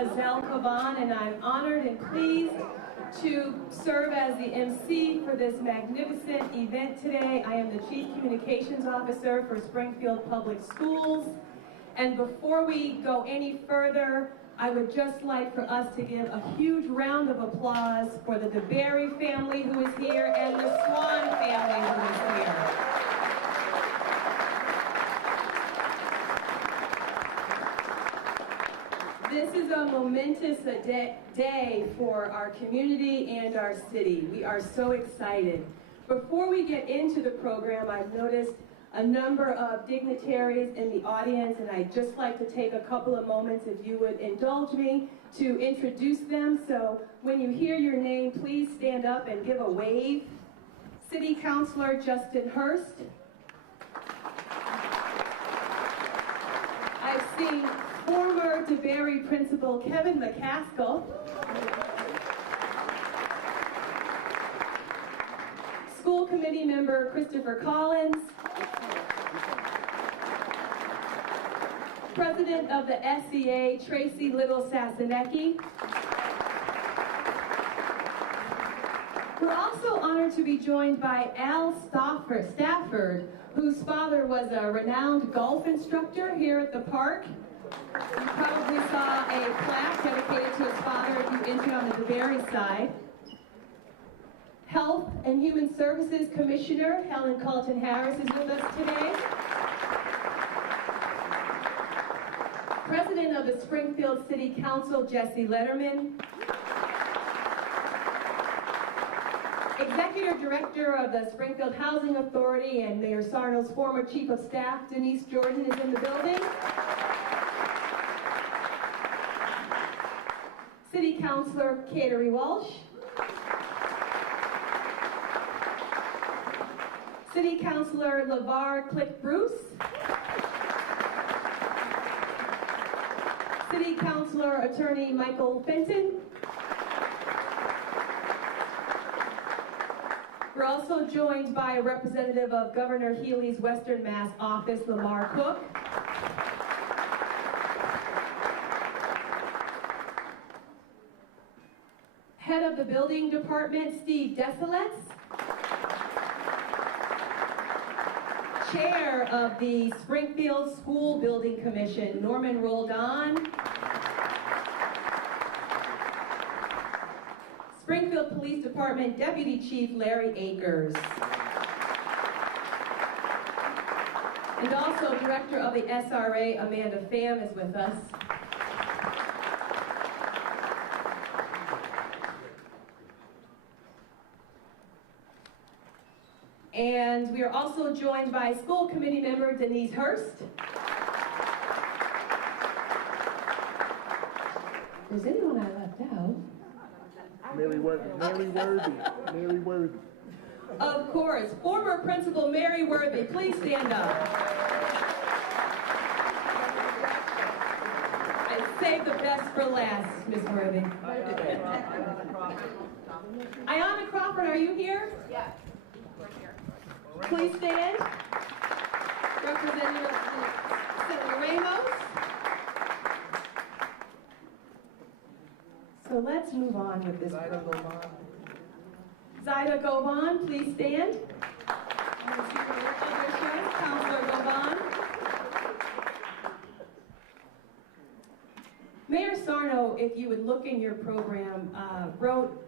Azelle Kavan, and I'm honored and pleased to serve as the MC for this magnificent event today. I am the Chief Communications Officer for Springfield Public Schools. And before we go any further, I would just like for us to give a huge round of applause for the DeBerry family who is here and the Swan family who is here. This is a momentous day for our community and our city. We are so excited. Before we get into the program, I've noticed a number of dignitaries in the audience, and I'd just like to take a couple of moments, if you would indulge me, to introduce them. So when you hear your name, please stand up and give a wave. City Councilor Justin Hurst. I've seen former DeBerry Principal Kevin McCaskill. School Committee Member Christopher Collins. President of the SCA, Tracy Little-Sassanecki. We're also honored to be joined by Al Stafford, whose father was a renowned golf instructor here at the park. You probably saw a plaque dedicated to his father if you entered on the DeBerry side. Health and Human Services Commissioner Helen Colton Harris is with us today. President of the Springfield City Council, Jesse Letterman. Executive Director of the Springfield Housing Authority and Mayor Sarno's former Chief of Staff, Denise Jordan, is in the building. City Councilor Kateri Walsh. City Councilor LeVar Click Bruce. City Councilor Attorney Michael Fenton. We're also joined by a representative of Governor Healy's Western Mass office, Lamar Cook. Head of the Building Department, Steve Desilets. Chair of the Springfield School Building Commission, Norman Roldan. Springfield Police Department Deputy Chief Larry Akers. And also Director of the SRA, Amanda Pham, is with us. And we are also joined by School Committee Member Denise Hurst. If there's anyone I left out. Mary Worthy. Of course, former Principal Mary Worthy, please stand up. I saved the best for last, Ms. Worthy. Ayanna Crawford, are you here? Yeah, we're here. Please stand. Representative Senator Ramos. So let's move on with this program. Zaida Govan, please stand. Councilor Govan. Mayor Sarno, if you would look in your program, wrote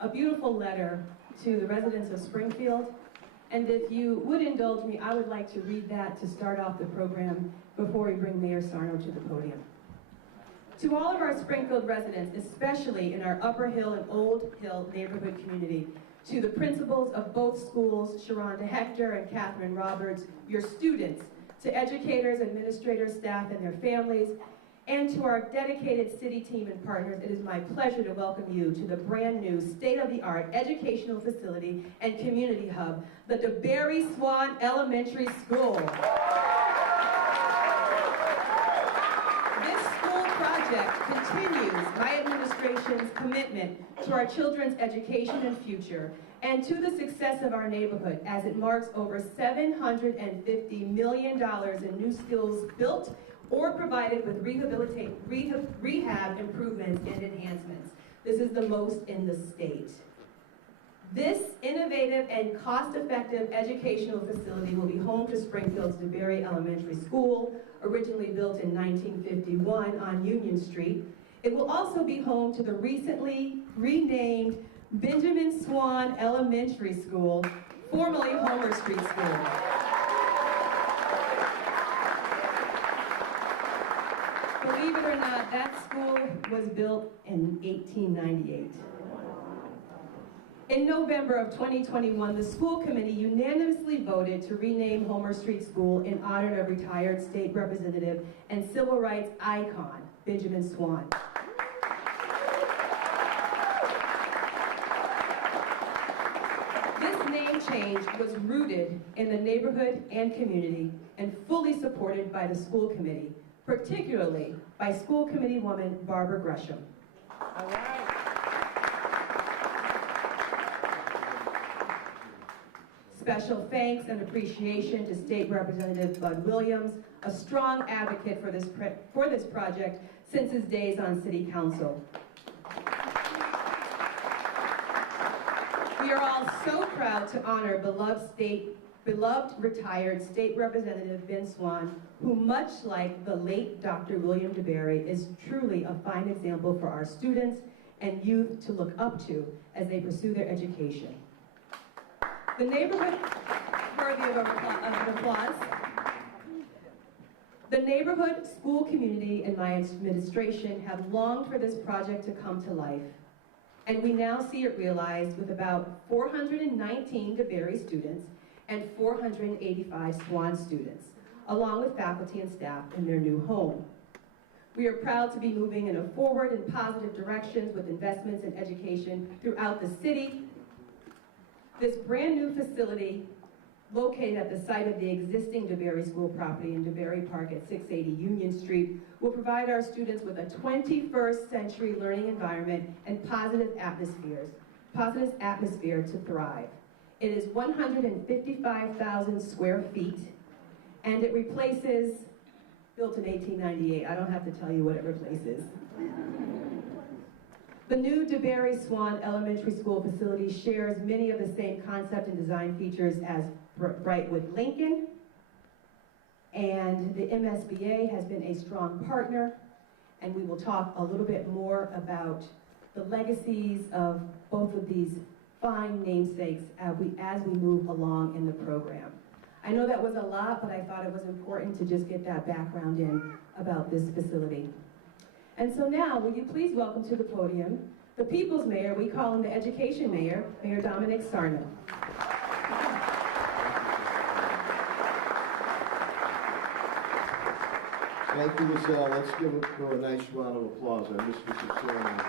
a beautiful letter to the residents of Springfield. And if you would indulge me, I would like to read that to start off the program before we bring Mayor Sarno to the podium. To all of our Springfield residents, especially in our Upper Hill and Old Hill neighborhood community, to the principals of both schools, Sharonda Hector and Catherine Roberts, your students, to educators, administrators, staff, and their families, and to our dedicated city team and partners, it is my pleasure to welcome you to the brand new state-of-the-art educational facility and community hub, the DeBerry-Swan Elementary School. This school project continues my administration's commitment to our children's education and future, and to the success of our neighborhood as it marks over $750 million in new schools built, or provided with rehab improvements and enhancements. This is the most in the state. This innovative and cost-effective educational facility will be home to Springfield's DeBerry Elementary School, originally built in 1951 on Union Street. It will also be home to the recently renamed DeBerry-Swan Elementary School, formerly Homer Street School. Believe it or not, that school was built in 1898. In November of 2021, the school committee unanimously voted to rename Homer Street School in honor of retired state representative and civil rights icon, Benjamin Swan. This name change was rooted in the neighborhood and community and fully supported by the school committee, particularly by school committee woman Barbara Gresham. All right. Special thanks and appreciation to State Representative Bud Williams, a strong advocate for this project since his days on City Council. We are all so proud to honor beloved retired State Representative Ben Swan, who, much like the late Dr. William DeBerry, is truly a fine example for our students and youth to look up to as they pursue their education. The neighborhood, worthy of applause. The neighborhood, school community, and my administration have longed for this project to come to life, and we now see it realized with about 419 DeBerry students and 485 Swan students, along with faculty and staff in their new home. We are proud to be moving in a forward and positive directions with investments in education throughout the city. This brand new facility, located at the site of the existing DeBerry School property in DeBerry Park at 680 Union Street, will provide our students with a 21st century learning environment and positive atmosphere to thrive. It is 155,000 square feet, and it replaces, built in 1898, I don't have to tell you what it replaces. The new DeBerry-Swan Elementary School facility shares many of the same concept and design features as Brightwood Lincoln, and the MSBA has been a strong partner, and we will talk a little bit more about the legacies of both of these fine namesakes as we move along in the program. I know that was a lot, but I thought it was important to just get that background in about this facility. And so now, will you please welcome to the podium the People's Mayor, we call him the Education Mayor, Mayor Dominic Sarno. Thank you, Lizelle. Let's give her a nice round of applause. I missed this ceremony.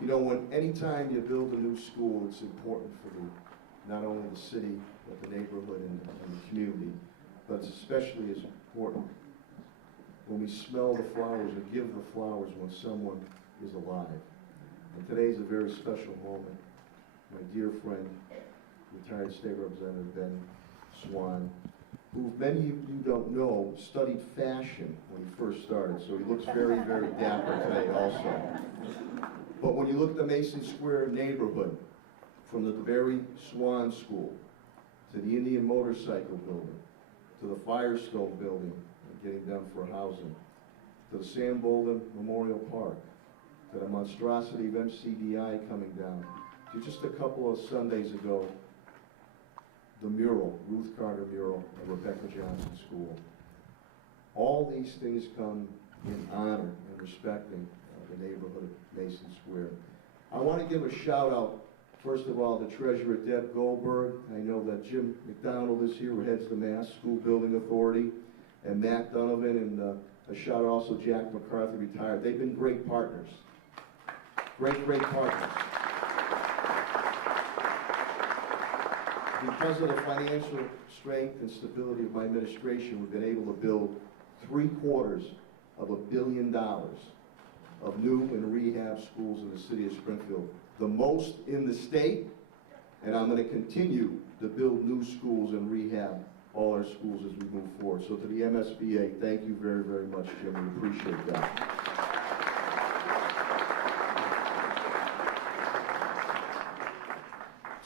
You know, anytime you build a new school, it's important for not only the city, but the neighborhood and the community. But it's especially as important when we smell the flowers or give the flowers when someone is alive. And today's a very special moment. My dear friend, retired State Representative Ben Swan, who many of you don't know, studied fashion when he first started, so he looks very, very dapper today also. But when you look at the Mason Square neighborhood, from the DeBerry-Swan School, to the Indian Motorcycle Building, to the Firestone Building, getting done for housing, to the Sam Bolden Memorial Park, to the monstrosity of MCDI coming down, to just a couple of Sundays ago, the mural, Ruth Carter mural at Rebecca Johnson School. All these things come in honor and respecting the neighborhood of Mason Square. I want to give a shout out, first of all, to Treasurer Deb Goldberg. I know that Jim McDonald is here, who heads the Mass School Building Authority, and Matt Donovan, and a shout out also Jack McCarthy, retired. They've been great partners. Great, great partners. Because of the financial strength and stability of my administration, we've been able to build $750 million of new and rehab schools in the city of Springfield. The most in the state, and I'm going to continue to build new schools and rehab all our schools as we move forward. So to the MSBA, thank you very, very much, Jim. We appreciate that.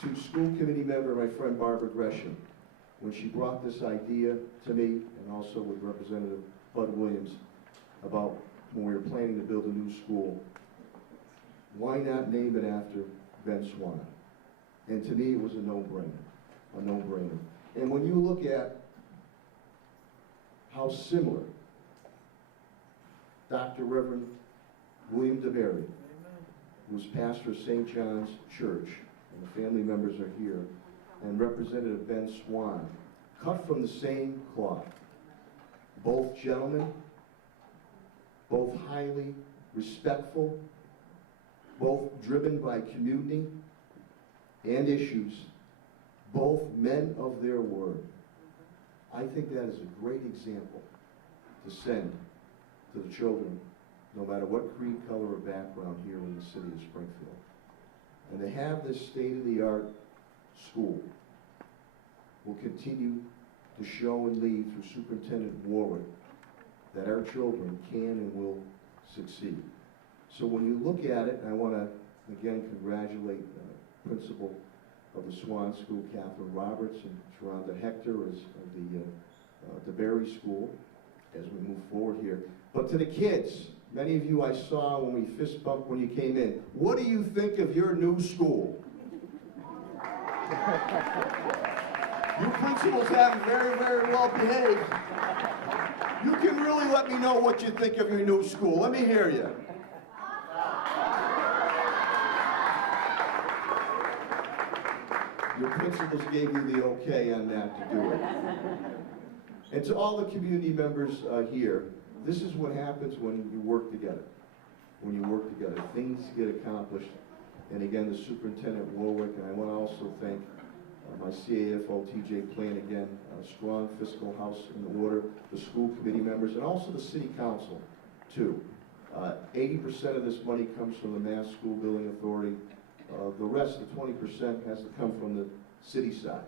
To school committee member, my friend Barbara Gresham, when she brought this idea to me, and also with Representative Bud Williams, about when we were planning to build a new school, why not name it after Ben Swan? And to me, it was a no-brainer, a no-brainer. And when you look at how similar Dr. Reverend William DeBerry, who was pastor of St. John's Church, and the family members are here, and Representative Ben Swan, cut from the same cloth. Both gentlemen, both highly respectful, both driven by community and issues, both men of their word. I think that is a great example to send to the children, no matter what creed, color, or background here in the city of Springfield. And to have this state-of-the-art school will continue to show and lead through Superintendent Warwick that our children can and will succeed. So when you look at it, I want to again congratulate the principal of the Swan School, Catherine Roberts, and Sharonda Hector of the DeBerry School as we move forward here. But to the kids, many of you I saw when we fist bumped when you came in. What do you think of your new school? You principals have very, very well behaved. You can really let me know what you think of your new school. Let me hear you. Your principals gave you the okay on that to do it. And to all the community members here, this is what happens when you work together. When you work together, things get accomplished. And again, the Superintendent Warwick, and I want to also thank my CAFO, TJ Plan, again, strong fiscal house in order, the school committee members, and also the city council, too. 80% of this money comes from the Mass School Building Authority. The rest, the 20%, has to come from the city side.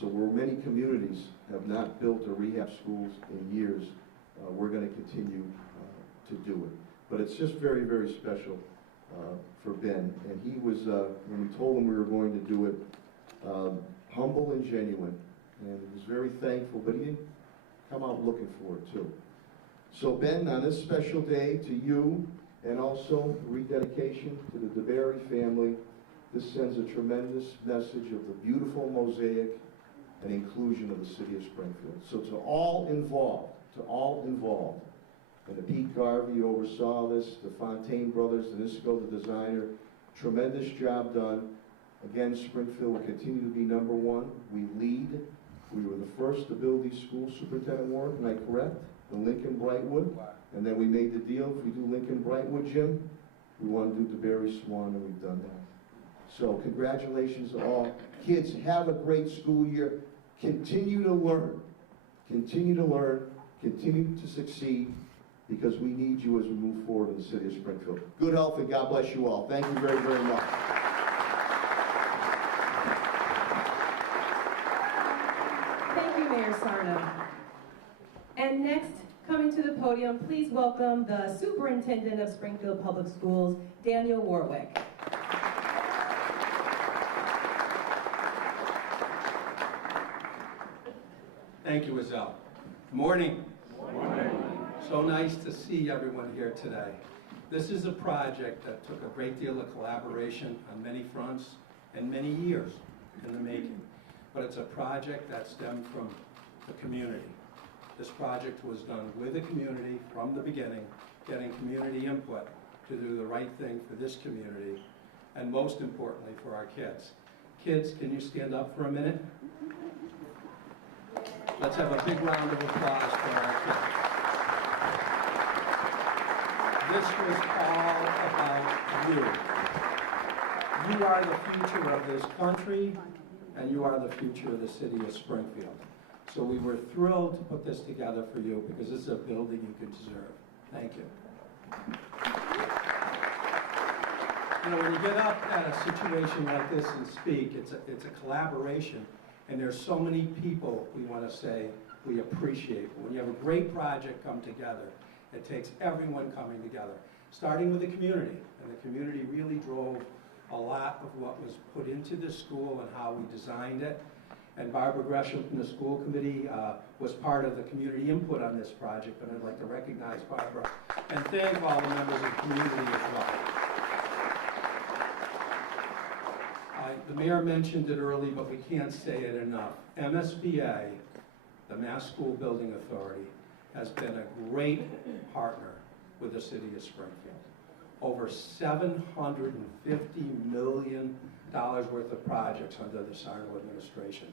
So where many communities have not built or rehab schools in years, we're going to continue to do it. But it's just very, very special for Ben. And he was, when we told him we were going to do it, humble and genuine. And he was very thankful, but he didn't come out looking for it, too. So Ben, on this special day, to you, and also rededication to the DeBerry family, this sends a tremendous message of the beautiful mosaic and inclusion of the city of Springfield. So to all involved, and the Pete Garvey oversaw this, the Fontaine brothers, the Nisco, the designer, tremendous job done. Again, Springfield will continue to be #1. We lead. We were the first to build these schools, Superintendent Warren, am I correct? The Lincoln Brightwood. And then we made the deal, if we do Lincoln Brightwood, Jim, we want to do DeBerry-Swan, and we've done that. So congratulations to all. Kids, have a great school year. Continue to learn. Continue to learn. Continue to succeed, because we need you as we move forward in the city of Springfield. Good health, and God bless you all. Thank you very, very much. Thank you, Mayor Sarno. And next, coming to the podium, please welcome the Superintendent of Springfield Public Schools, Daniel Warwick. Thank you, Azelle. Good morning. Good morning. So nice to see everyone here today. This is a project that took a great deal of collaboration on many fronts and many years in the making. But it's a project that stemmed from the community. This project was done with the community from the beginning, getting community input to do the right thing for this community, and most importantly, for our kids. Kids, can you stand up for a minute? Let's have a big round of applause for our kids. This was all about you. You are the future of this country, and you are the future of the city of Springfield. So we were thrilled to put this together for you, because this is a building you can deserve. Thank you. You know, when you get up at a situation like this and speak, it's a collaboration, And there's so many people we want to say we appreciate. When you have a great project come together, it takes everyone coming together, starting with the community. And the community really drove a lot of what was put into this school and how we designed it. And Barbara Gresham from the school committee was part of the community input on this project, and I'd like to recognize Barbara and thank all the members of the community as well. The mayor mentioned it early, but we can't say it enough. MSBA, the Mass School Building Authority, has been a great partner with the city of Springfield. Over $750 million worth of projects under the Sarno administration,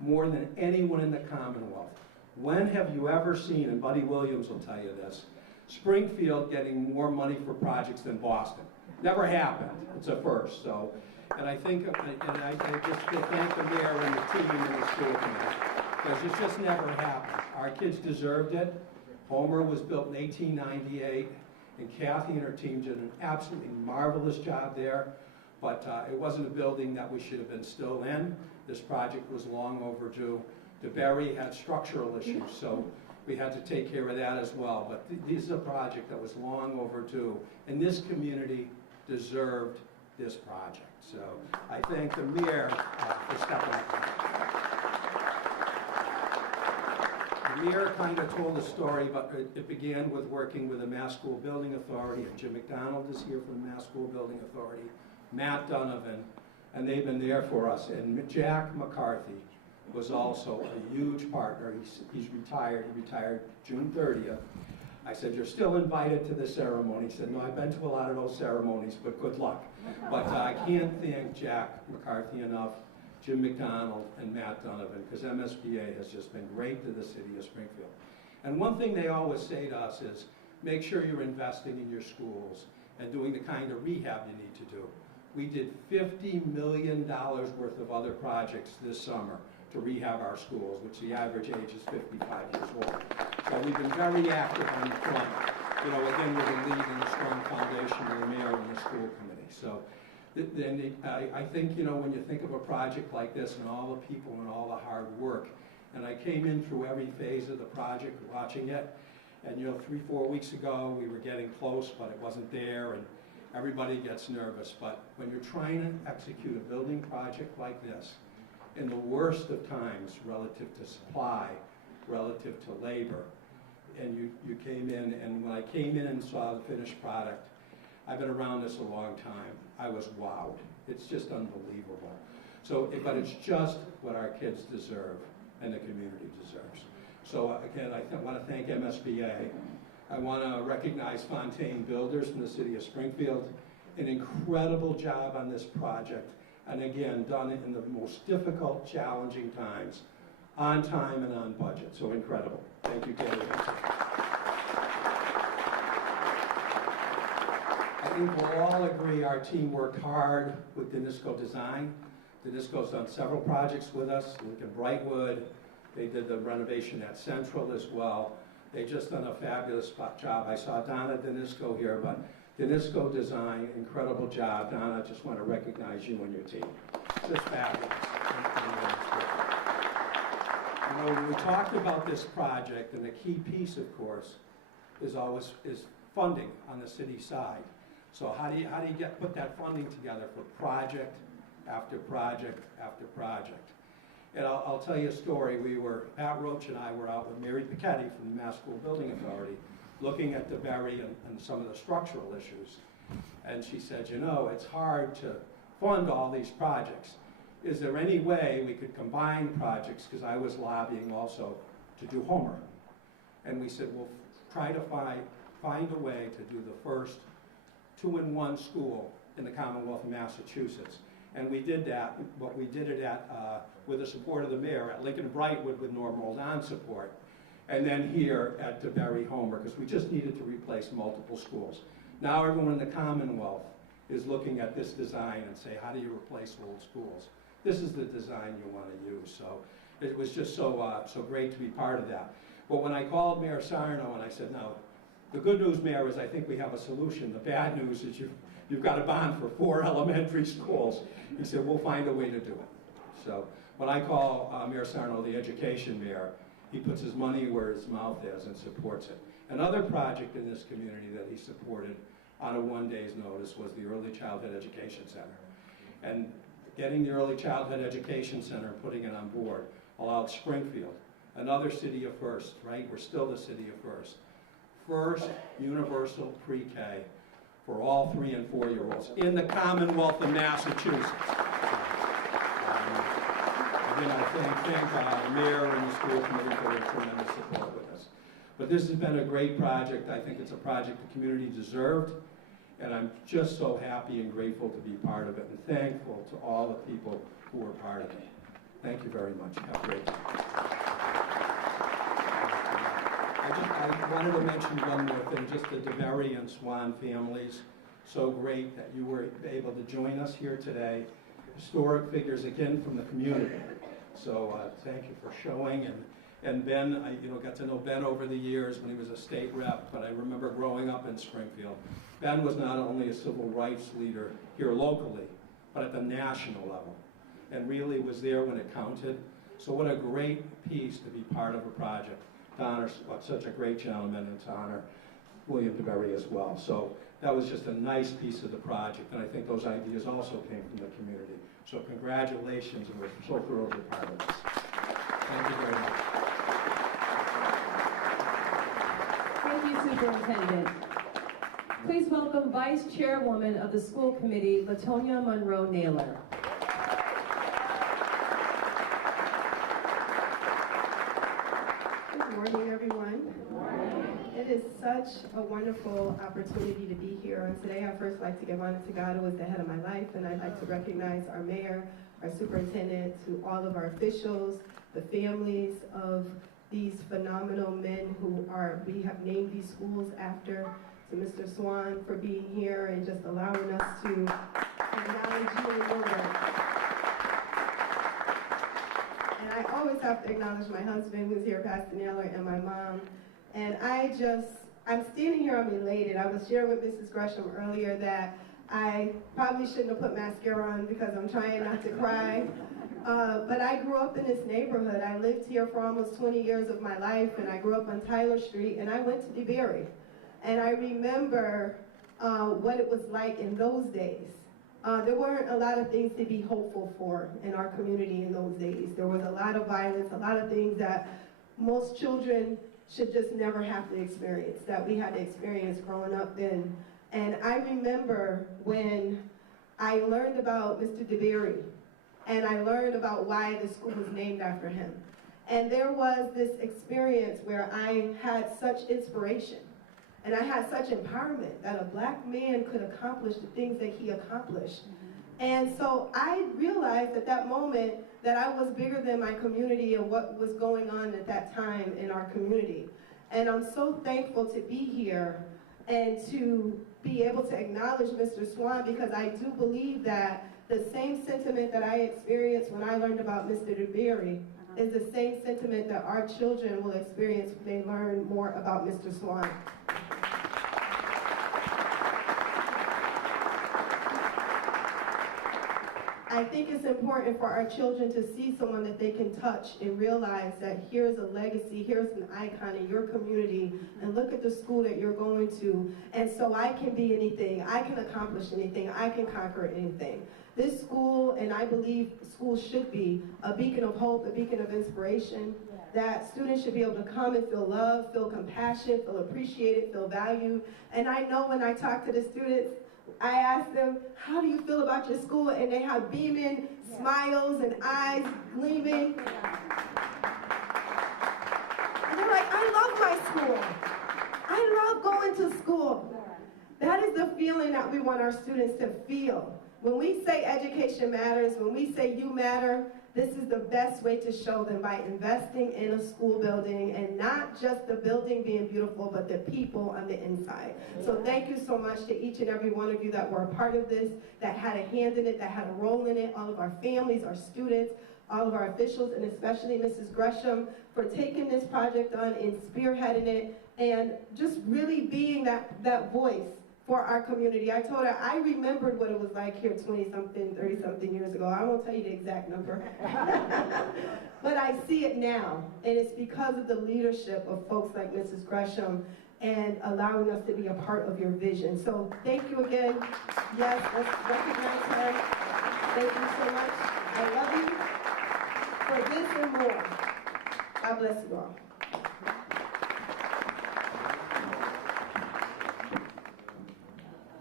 more than anyone in the Commonwealth. When have you ever seen, and Buddy Williams will tell you this, Springfield getting more money for projects than Boston? Never happened. It's a first. So, and I think, and I just thank the mayor and the team and the school committee, because it just never happened. Our kids deserved it. Homer was built in 1898, and Kathy and her team did an absolutely marvelous job there. But it wasn't a building that we should have been still in. This project was long overdue. DeBerry had structural issues, so we had to take care of that as well. But this is a project that was long overdue, and this community deserved this project. So I thank the mayor for stepping up. The mayor kind of told the story, but it began with working with the Mass School Building Authority, and Jim McDonald is here from the Mass School Building Authority, Matt Donovan, and they've been there for us. And Jack McCarthy was also a huge partner. He's retired. He retired June 30th. I said, you're still invited to the ceremony. He said, no, I've been to a lot of those ceremonies, but good luck. But I can't thank Jack McCarthy enough, Jim McDonald, and Matt Donovan, because MSBA has just been great to the city of Springfield. And one thing they always say to us is, make sure you're investing in your schools and doing the kind of rehab you need to do. We did $50 million worth of other projects this summer to rehab our schools, which the average age is 55 years old. So we've been very active on the front, again, with the lead and the strong foundation of the mayor and the school committee. So then I think, when you think of a project like this and all the people and all the hard work, and I came in through every phase of the project watching it, and 3-4 weeks ago we were getting close, but it wasn't there, and everybody gets nervous. But when you're trying to execute a building project like this, in the worst of times relative to supply, relative to labor, and you came in, and when I came in and saw the finished product, I've been around this a long time, I was wowed. It's just unbelievable. So, but it's just what our kids deserve and the community deserves. So again, I want to thank MSBA. I want to recognize Fontaine Builders from the city of Springfield. An incredible job on this project. And again, done it in the most difficult, challenging times, on time and on budget. So incredible. Thank you, Gary. I think we'll all agree our team worked hard with Danisco Design. Danisco's done several projects with us, Lincoln Brightwood. They did the renovation at Central as well. They just done a fabulous job. I saw Donna Danisco here, but Danisco Design, incredible job. Donna, I just want to recognize you and your team. Just fabulous. We talked about this project, and the key piece, of course, is funding on the city side. So how do you put that funding together for project after project after project? And I'll tell you a story. Pat Roach and I were out with Mary Piketty from the Mass School Building Authority, looking at DeBerry and some of the structural issues. And she said, it's hard to fund all these projects. Is there any way we could combine projects? Because I was lobbying also to do Homer. And we said, we'll try to find a way to do the first 2-in-1 school in the Commonwealth of Massachusetts. And we did that, but we did it with the support of the mayor at Lincoln Brightwood with Norm Roldan support. And then here at DeBerry Homer, because we just needed to replace multiple schools. Now everyone in the Commonwealth is looking at this design and say, how do you replace old schools? This is the design you want to use. So it was just so great to be part of that. But when I called Mayor Sarno and I said, no, the good news, Mayor, is I think we have a solution. The bad news is you've got a bond for 4 elementary schools. He said, we'll find a way to do it. So, What I call Mayor Sarno the education mayor. He puts his money where his mouth is and supports it. Another project in this community that he supported on a one-day's notice was the Early Childhood Education Center. And getting the Early Childhood Education Center, putting it on board, allowed Springfield, another city of first, right? We're still the city of first. First universal pre-K for all 3- and 4-year-olds in the Commonwealth of Massachusetts. Again, I thank the mayor and the school committee for their tremendous support with us. But this has been a great project. I think it's a project the community deserved, and I'm just so happy and grateful to be part of it, and thankful to all the people who were part of it. Thank you very much. Have a great day. I wanted to mention one more thing, just the DeBerry and Swan families. So great that you were able to join us here today. Historic figures, again, from the community. So thank you for showing. And Ben, I got to know Ben over the years when he was a state rep, but I remember growing up in Springfield. Ben was not only a civil rights leader here locally, but at the national level, and really was there when it counted. So what a great piece to be part of a project to honor such a great gentleman and to honor William DeBerry as well. So that was just a nice piece of the project, and I think those ideas also came from the community. So congratulations, and we're so thrilled to be part of this. Thank you very much. Thank you, Superintendent. Please welcome Vice Chairwoman of the School Committee, Latonia Monroe-Naylor. Good morning, everyone. Good morning. It is such a wonderful opportunity to be here. And today, I first like to give honor to God, who is the head of my life, and I'd like to recognize our mayor, our superintendent, to all of our officials, the families of these phenomenal men who we have named these schools after, to Mr. Swan for being here and just allowing us to acknowledge you and your work. And I always have to acknowledge my husband who's here, Pastor Naylor, and my mom. And I'm standing here, I'm elated. I was sharing with Mrs. Gresham earlier that I probably shouldn't have put mascara on because I'm trying not to cry. But I grew up in this neighborhood. I lived here for almost 20 years of my life, and I grew up on Tyler Street, and I went to DeBerry. And I remember what it was like in those days. There weren't a lot of things to be hopeful for in our community in those days. There was a lot of violence, a lot of things that most children should just never have to experience, that we had to experience growing up then. And I remember when I learned about Mr. DeBerry, and I learned about why the school was named after him. And there was this experience where I had such inspiration, and I had such empowerment that a black man could accomplish the things that he accomplished. And so I realized at that moment that I was bigger than my community and what was going on at that time in our community. And I'm so thankful to be here and to be able to acknowledge Mr. Swan, because I do believe that the same sentiment that I experienced when I learned about Mr. DeBerry is the same sentiment that our children will experience when they learn more about Mr. Swan. I think it's important for our children to see someone that they can touch and realize that here's a legacy, here's an icon in your community, and look at the school that you're going to, and so I can be anything, I can accomplish anything, I can conquer anything. This school, and I believe schools should be, a beacon of hope, a beacon of inspiration, that students should be able to come and feel love, feel compassion, feel appreciated, feel valued. And I know when I talk to the students, I ask them, how do you feel about your school? And they have beaming smiles and eyes gleaming. And they're like, I love my school. I love going to school. That is the feeling that we want our students to feel. When we say education matters, when we say you matter, this is the best way to show them, by investing in a school building, and not just the building being beautiful, but the people on the inside. So thank you so much to each and every one of you that were a part of this, that had a hand in it, that had a role in it, all of our families, our students, all of our officials, and especially Mrs. Gresham for taking this project on and spearheading it, and just really being that voice for our community. I told her I remembered what it was like here 20-something, 30-something years ago. I won't tell you the exact number. But I see it now, and it's because of the leadership of folks like Mrs. Gresham and allowing us to be a part of your vision. So thank you again. Yes, let's recognize her. Thank you so much. I love you for this and more. God bless you all.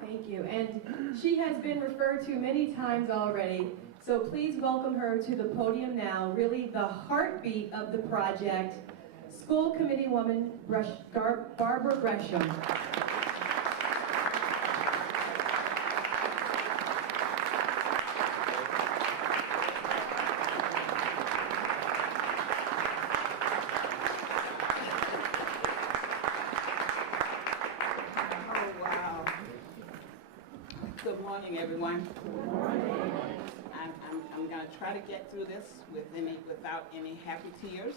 Thank you. And she has been referred to many times already, so please welcome her to the podium now. Really the heartbeat of the project, School Committee Woman Barbara Gresham. Good morning, everyone. Good morning. I'm going to try to get through this without any happy tears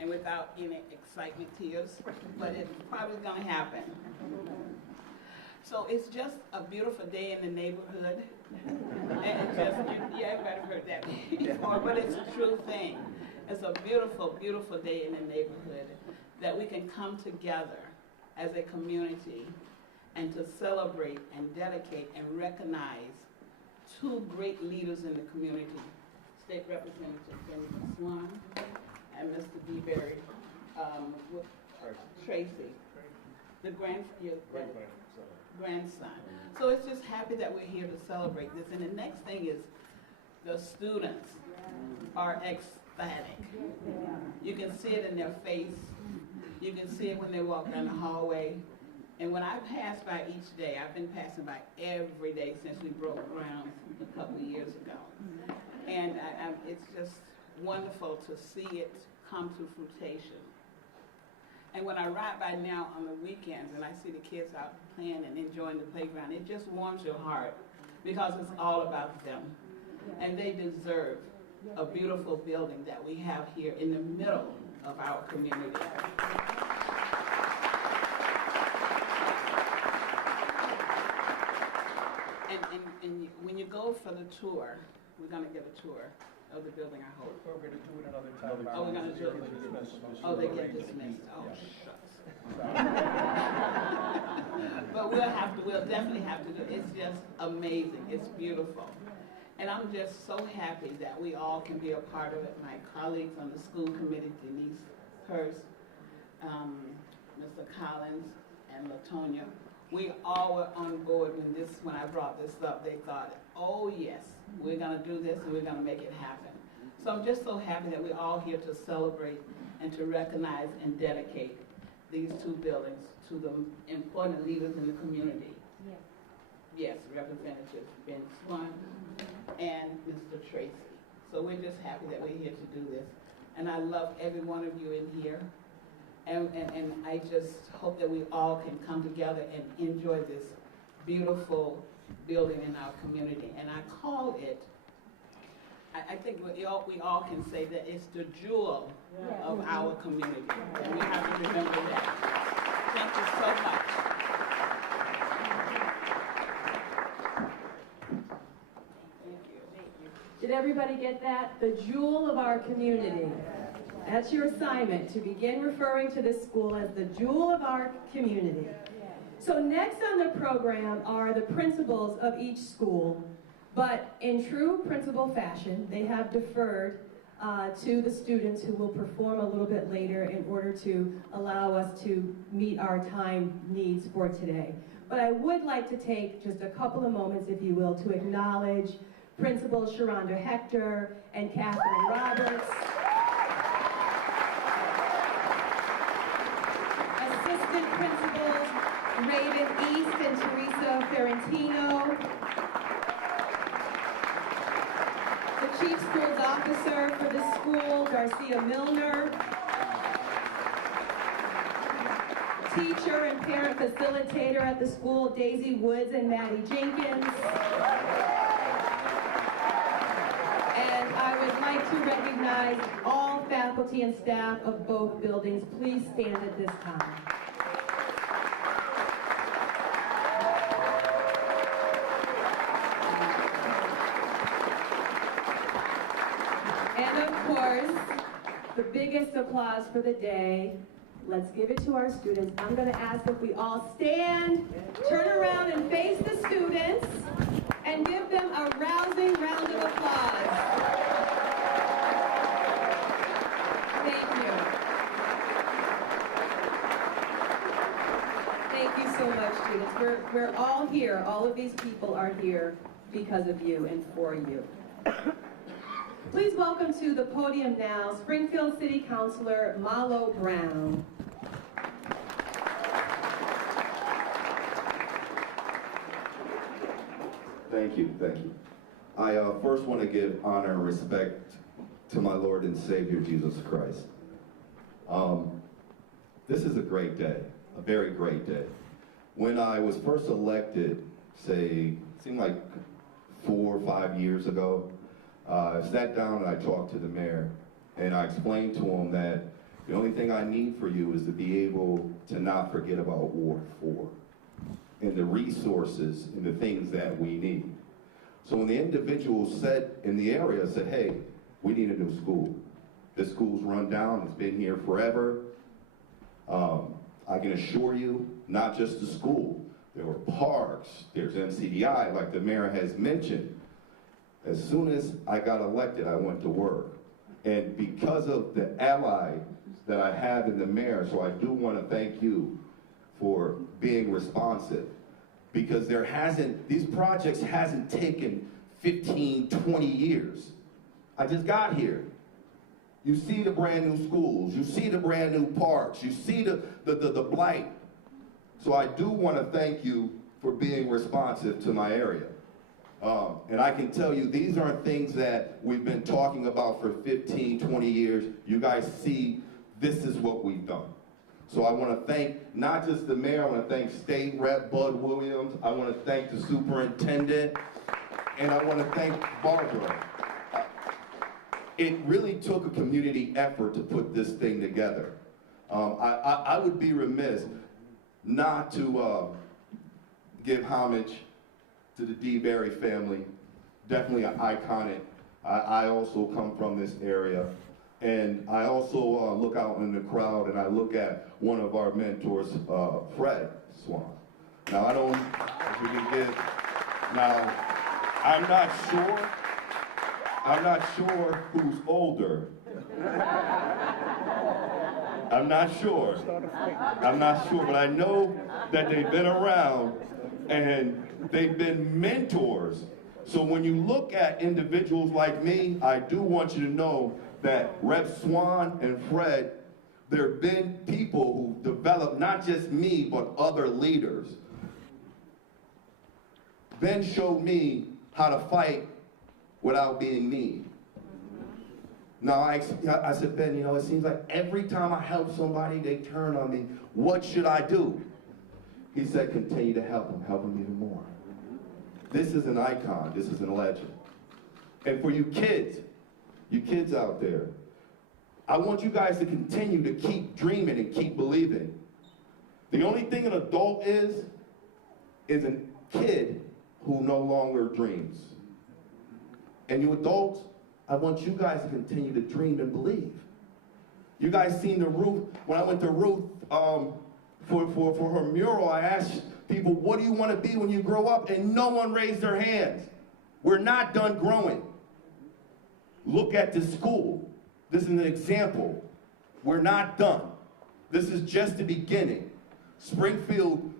and without any excitement tears, but it's probably going to happen. So it's just a beautiful day in the neighborhood. And it's just, everybody heard that before, but it's a true thing. It's a beautiful, beautiful day in the neighborhood that we can come together as a community and to celebrate and dedicate and recognize two great leaders in the community, State Representative DeBerry-Swan and Mr. Tracy, the grandson. So it's just happy that we're here to celebrate this. And the next thing is the students are ecstatic. You can see it in their face. You can see it when they walk down the hallway. And when I pass by each day, I've been passing by every day since we broke ground a couple of years ago. And it's just wonderful to see it come to fruition. And when I ride by now on the weekends and I see the kids out playing and enjoying the playground, it just warms your heart because it's all about them. And they deserve a beautiful building that we have here in the middle of our community. And when you go for the tour, we're going to get a tour of the building, I hope. We're going to do it another time. Oh, we're going to do it. Oh, they get dismissed. Oh, shucks. But we'll definitely have to do it. It's just amazing. It's beautiful. And I'm just so happy that we all can be a part of it. My colleagues on the school committee, Denise Hurst, Mr. Collins, and LaTonya, we all were on board when I brought this up. They thought, oh yes, we're going to do this and we're going to make it happen. So I'm just so happy that we're all here to celebrate and to recognize and dedicate these two buildings to the important leaders in the community. Yes, yes, Representative Ben Swan and Mr. Tracy. So we're just happy that we're here to do this. And I love every one of you in here. And I just hope that we all can come together and enjoy this beautiful building in our community. And I call it, I think we all can say that it's the jewel of our community. And we have to remember that. Thank you so much. Thank you. Did everybody get that? The jewel of our community. That's your assignment, to begin referring to this school as the jewel of our community. So next on the program are the principals of each school, but in true principal fashion, they have deferred to the students who will perform a little bit later in order to allow us to meet our time needs for today. But I would like to take just a couple of moments, if you will, to acknowledge Principals Sharonda Hector and Catherine Roberts, Assistant Principals Raven East and Teresa Ferrantino, the Chief Schools Officer for the school, Garcia Milner, Teacher and Parent Facilitator at the school, Daisy Woods and Maddie Jenkins. And I would like to recognize all faculty and staff of both buildings. Please stand at this time. course, the biggest applause for the day. Let's give it to our students. I'm going to ask if we all stand, turn around and face the students, and give them a rousing round of applause. Thank you. Thank you so much, students. We're all here. All of these people are here because of you and for you. Please welcome to the podium now, Springfield City Councilor Malo Brown. Thank you, thank you. I first want to give honor and respect to my Lord and Savior, Jesus Christ. This is a great day, a very great day. When I was first elected, say, it seemed like 4 or 5 years ago, I sat down and I talked to the mayor, and I explained to him that the only thing I need for you is to be able to not forget about Ward 4 and the resources and the things that we need. So when the individuals said in the area, said, hey, we need a new school. This school's run down, it's been here forever. I can assure you, not just the school, there were parks, there's MCDI, like the mayor has mentioned. As soon as I got elected, I went to work. And because of the ally that I have in the mayor, so I do want to thank you for being responsive. Because these projects hasn't taken 15, 20 years. I just got here. You see the brand new schools, you see the brand new parks, you see the blight. So I do want to thank you for being responsive to my area. And I can tell you, these aren't things that we've been talking about for 15, 20 years. You guys see, this is what we've done. So I want to thank not just the mayor, I want to thank State Rep Bud Williams, I want to thank the superintendent, and I want to thank Barbara. It really took a community effort to put this thing together. I would be remiss not to give homage to the DeBerry family, definitely an iconic. I also come from this area, and I also look out in the crowd and I look at one of our mentors, Fred Swan. Now I don't, if we can give, now I'm not sure who's older. I'm not sure, but I know that they've been around and they've been mentors. So when you look at individuals like me, I do want you to know that Rep Swan and Fred, there have been people who developed not just me, but other leaders. Ben showed me how to fight without being mean. Now, I said, Ben, you know, it seems like every time I help somebody, they turn on me. What should I do? He said, continue to help them even more. This is an icon, this is a legend. And for you kids out there, I want you guys to continue to keep dreaming and keep believing. The only thing an adult is a kid who no longer dreams. And you adults, I want you guys to continue to dream and believe. You guys seen the Ruth, when I went to Ruth for her mural, I asked people, what do you want to be when you grow up? And no one raised their hands. We're not done growing. Look at this school. This is an example. We're not done. This is just the beginning. Springfield,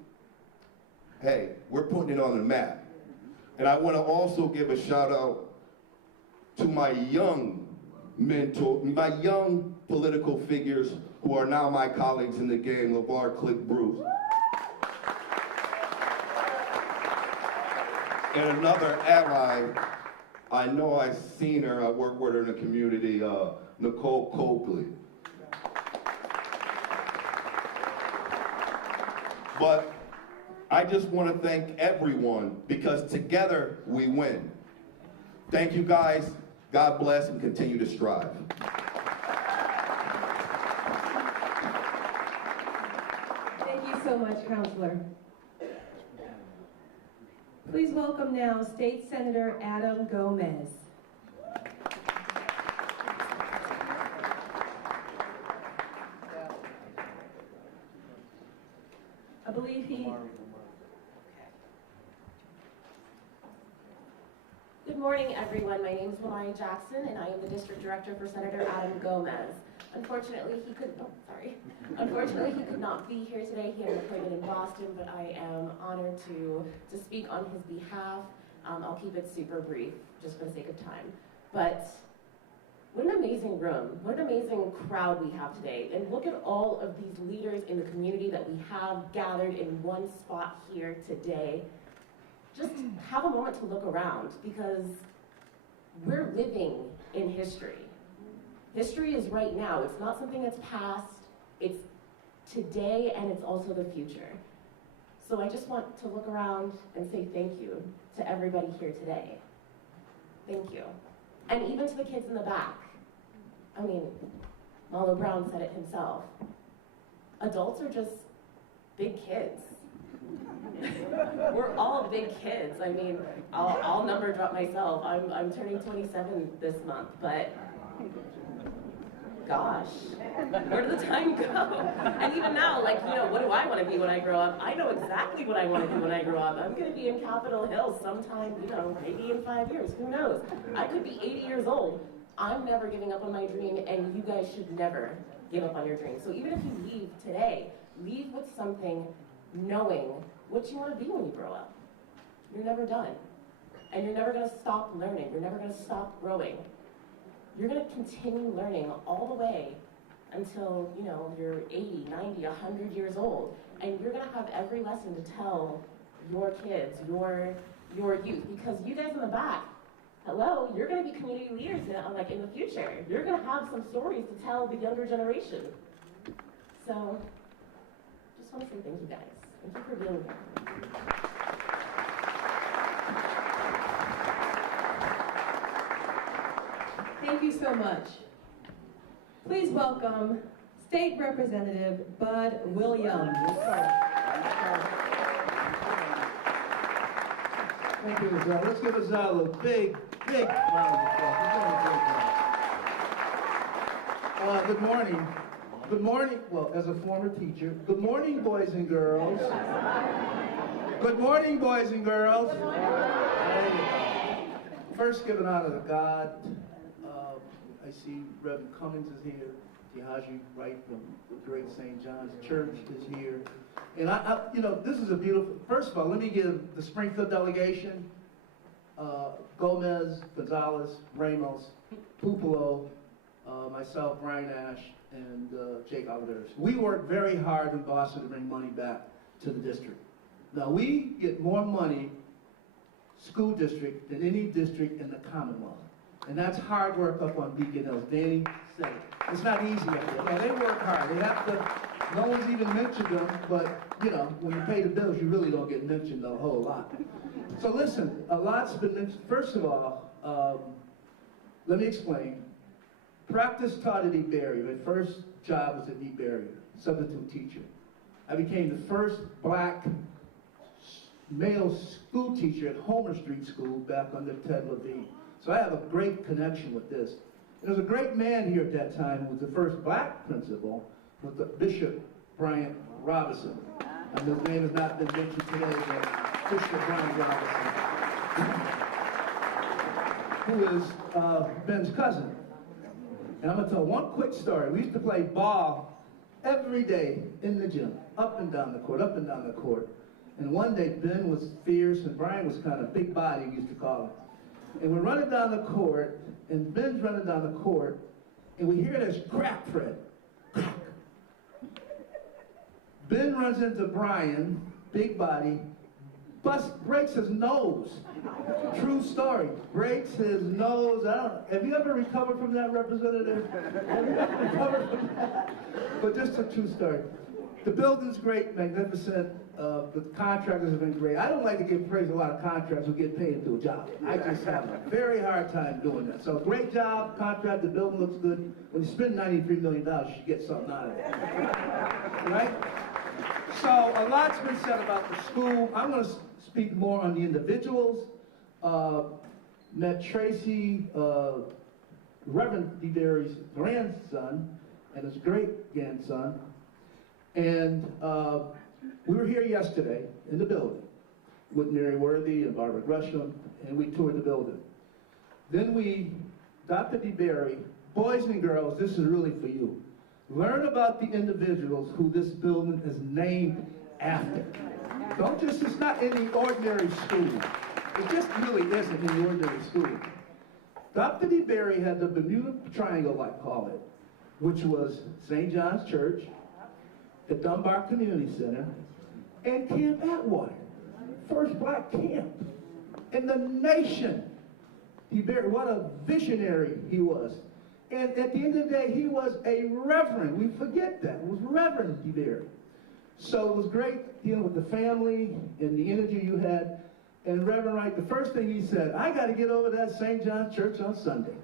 hey, we're putting it on the map. And I want to also give a shout out to my young mentor, my young political figures who are now my colleagues in the game, LeVar Click Bruce. And another ally, I know I've seen her, I work with her in the community, Nicole Coakley. But I just want to thank everyone because together we win. Thank you guys. God bless and continue to strive. Thank you so much, Counselor. Please welcome now State Senator Adam Gomez. believe he... Good morning, everyone. My name is Lamari Jackson, and I am the District Director for Senator Adam Gomez. Unfortunately, he could not be here today. He had an appointment in Boston, but I am honored to speak on his behalf. I'll keep it super brief, just for the sake of time. But what an amazing room, what an amazing crowd we have today. And look at all of these leaders in the community that we have gathered in one spot here today. Just have a moment to look around, because we're living in history. History is right now. It's not something that's past. It's today, and it's also the future. So I just want to look around and say thank you to everybody here today. Thank you. And even to the kids in the back. I mean, Marlo Brown said it himself. Adults are just big kids. We're all big kids. I mean, I'll number drop myself. I'm turning 27 this month, but gosh, where did the time go? And even now, like, you know, what do I want to be when I grow up? I know exactly what I want to be when I grow up. I'm going to be in Capitol Hill sometime, you know, maybe in 5 years. Who knows? I could be 80 years old. I'm never giving up on my dream, and you guys should never give up on your dream. So even if you leave today, leave with something, knowing what you want to be when you grow up. You're never done. And you're never going to stop learning. You're never going to stop growing. You're going to continue learning all the way until, you know, you're 80, 90, 100 years old. And you're going to have every lesson to tell your kids, your youth. Because you guys in the back, hello, you're going to be community leaders in the future. You're going to have some stories to tell the younger generation. So, just want to say thank you guys. Thank you for being here. Thank you so much. Please welcome State Representative Bud Williams. Thank you, Azal. Let's give Azal a big round of applause. Good morning. Good morning, well, as a former teacher, good morning, boys and girls. Good morning, boys and girls. First, give an honor to God. I see Reverend Cummings is here. Tihaji Wright from the great St. John's Church is here. And you know, this is a beautiful, first of all, let me give the Springfield delegation, Gomez, Gonzalez, Ramos, Pupolo, myself, Brian Ash, and Jake Oliveris. We worked very hard in Boston to bring money back to the district. Now, we get more money, school district, than any district in the Commonwealth. And that's hard work up on Beacon Hills. Danny said it. It's not easy up there. No, they work hard. They have to, no one's even mentioned them, but, you know, when you pay the bills, you really don't get mentioned a whole lot. So listen, a lot's been mentioned. First of all, let me explain. Practice taught at DeBerry. My first job was at DeBerry, substitute teacher. I became the first black male school teacher at Homer Street School back under Ted Levine. So I have a great connection with this. And there was a great man here at that time who was the first black principal, was the Bishop Bryant Robinson. And his name has not been mentioned today, but Bishop Bryant Robinson, who is Ben's cousin. And I'm going to tell one quick story. We used to play ball every day in the gym, up and down the court, up and down the court. And one day, Ben was fierce, and Brian was kind of big body, we used to call him. And we're running down the court, and Ben's running down the court, and we hear this crack, Fred. Crack. Ben runs into Brian, big body, breaks his nose. True story. Breaks his nose. Have you ever recovered from that, Representative? Have you ever recovered from that? But just a true story. The building's great, magnificent. The contractors have been great. I don't like to give praise to a lot of contractors who get paid to do a job. I just have a very hard time doing that. So great job, contract, the building looks good. When you spend $93 million, you should get something out of it. Right? So a lot's been said about the school. I'm going to speak more on the individuals. Met Tracy, Reverend DeBerry's grandson, and his great-grandson. And We were here yesterday in the building with Mary Worthy and Barbara Gresham, and we toured the building. Then Dr. DeBerry, boys and girls, this is really for you. Learn about the individuals who this building is named after. It's not any ordinary school. It just really isn't any ordinary school. Dr. DeBerry had the Bermuda Triangle, I call it, which was St. John's Church, the Dunbar Community Center, and Camp Atwater, first black camp in the nation. DeBerry, what a visionary he was. And at the end of the day, he was a reverend. We forget that. It was Reverend DeBerry. So it was great dealing with the family and the energy you had. And Reverend Wright, the first thing he said, I got to get over to that St. John's Church on Sunday.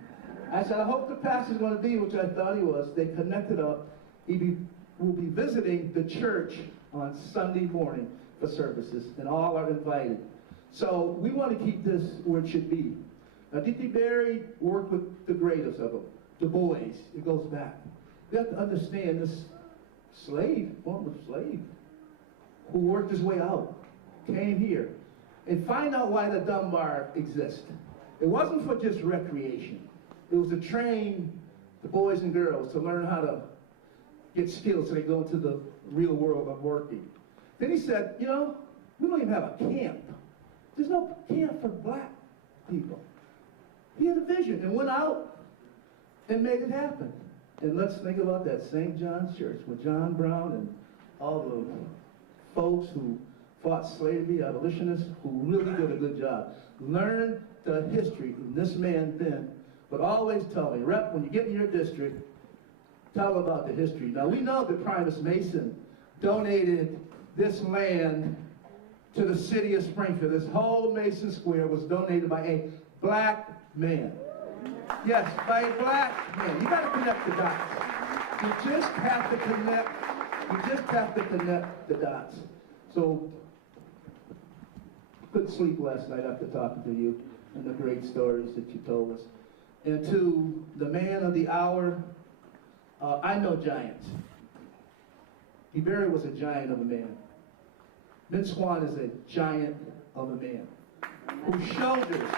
I said, I hope the pastor's going to be, which I thought he was. They connected up. We'll be visiting the church on Sunday morning for services, and all are invited. So we want to keep this where it should be. Now, DeBerry worked with the greatest of them, the boys. It goes back. You have to understand this former slave, who worked his way out, came here, and find out why the Dunbar exists. It wasn't for just recreation. It was to train the boys and girls to learn how to get skills so they go into the real world of working. Then he said, we don't even have a camp. There's no camp for black people. He had a vision and went out and made it happen. And let's think about that St. John's Church with John Brown and all the folks who fought slavery, abolitionists, who really did a good job. Learn the history. And this man then would always tell me, Rep, when you get in your district, tell about the history. Now, we know that Primus Mason donated this land to the city of Springfield. This whole Mason Square was donated by a black man. Yes, by a black man. You got to connect the dots. You just have to connect the dots. So, couldn't sleep last night after talking to you and the great stories that you told us. And to the man of the hour, I know giants. DeBerry was a giant of a man. Ben Swan is a giant of a man whose shoulders.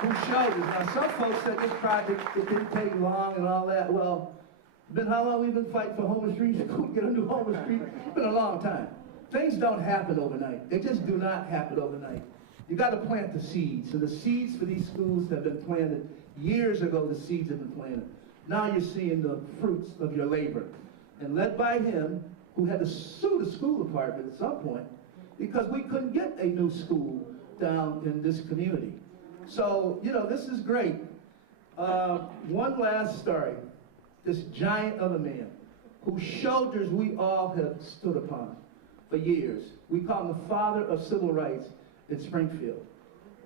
Now, some folks said this project, it didn't take long and all that. Well, how long we've been fighting for Homer Street? Get a new Homer Street? It's been a long time. Things don't happen overnight. They just do not happen overnight. You got to plant the seeds. And the seeds for these schools have been planted years ago. The seeds have been planted. Now you're seeing the fruits of your labor. And led by him, who had to sue the school department at some point because we couldn't get a new school down in this community. So, this is great. One last story. This giant of a man whose shoulders we all have stood upon for years. We call him the father of civil rights in Springfield,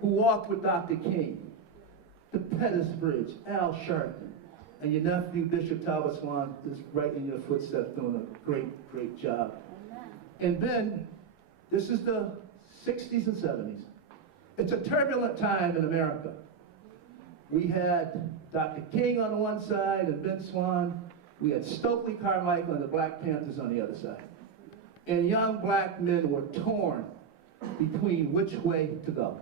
who walked with Dr. King, the Pettis Bridge, Al Sharpton, and your nephew, Bishop Talbot Swan, is right in your footsteps doing a great, great job. And then, this is the 60s and 70s. It's a turbulent time in America. We had Dr. King on the one side and Ben Swan. We had Stokely Carmichael and the Black Panthers on the other side. And young black men were torn between which way to go.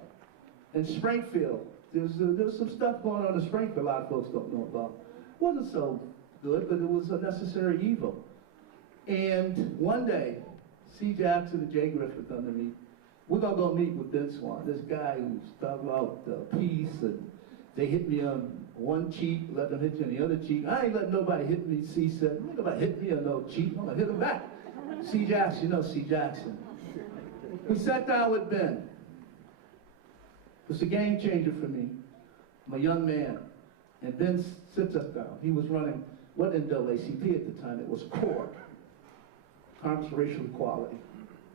In Springfield, there was some stuff going on in Springfield a lot of folks don't know about. It wasn't so good, but it was a necessary evil. And one day, C. Jackson and Jay Griffith come to me. We're going to go meet with Ben Swan, this guy who's talking about peace, and they hit me on one cheek, let them hit you on the other cheek. I ain't letting nobody hit me, C said. Ain't nobody hit me on no cheek, I'm going to hit him back. C. Jackson, C. Jackson. We sat down with Ben. It was a game changer for me. I'm a young man. And Ben sits us down. He was running, what NAACP at the time? It was CORE, Congress for Racial Equality.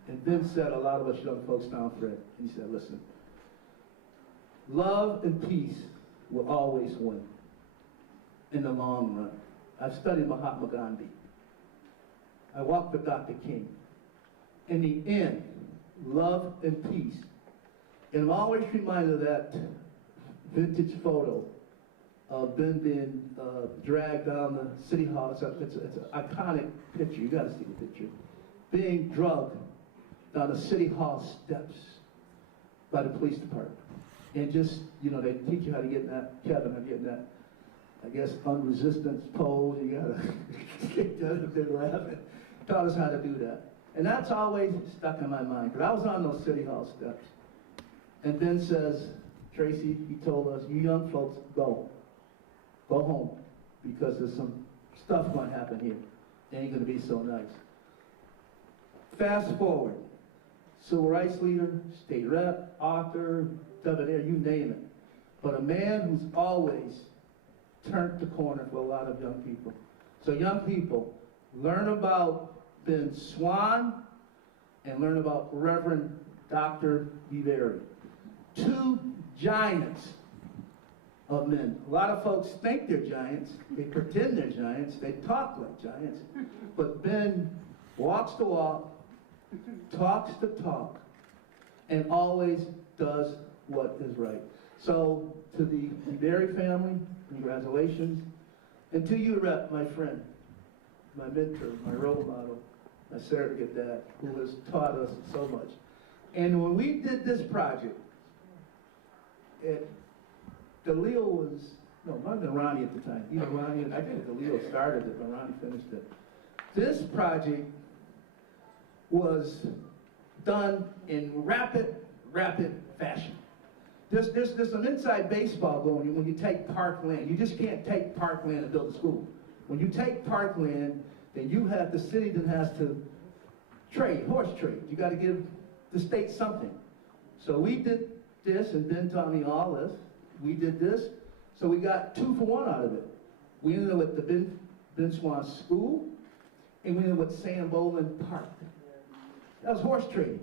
And Ben said, a lot of us young folks down, Fred, he said, listen, love and peace will always win in the long run. I've studied Mahatma Gandhi. I walked with Dr. King. In the end, love and peace. And I'm always reminded of that vintage photo of Ben being dragged down the city hall. It's an iconic picture. You got to see the picture. being drugged down the city hall steps by the police department. And just, you know, they teach you how to get in that, Kevin, how to get in that, I guess, unresistance pose. You gotta get down up there laughing. Taught us how to do that. And that's always stuck in my mind, because I was on those city hall steps. And Ben says, Tracy, he told us, you young folks, go home, because there's some stuff going to happen here. It ain't going to be so nice. Fast forward, civil rights leader, state rep, author, debonair, you name it. But a man who's always turned the corner for a lot of young people. So young people, learn about Ben Swan and learn about Reverend Dr. DeBerry. Two giants of men. A lot of folks think they're giants, they pretend they're giants, they talk like giants, but Ben walks the walk, talks the talk, and always does what is right. So to the DeBerry family, congratulations. And to you, Rep, my friend, my mentor, my role model, my surrogate dad, who has taught us so much. And when we did this project, DeLeo was, no, it might have been Ronnie at the time. Either Ronnie, I think DeLeo started it, but Ronnie finished it. This project was done in rapid fashion. There's some inside baseball going on when you take parkland. You just can't take parkland and build a school. When you take parkland, then you have, the city then has to trade, horse trade. You got to give the state something. So we did this, and Ben taught me all this. We did this, so we got 2 for 1 out of it. We ended up with the Ben Swan School, and we ended up with Sam Boland Park. That was horse trading.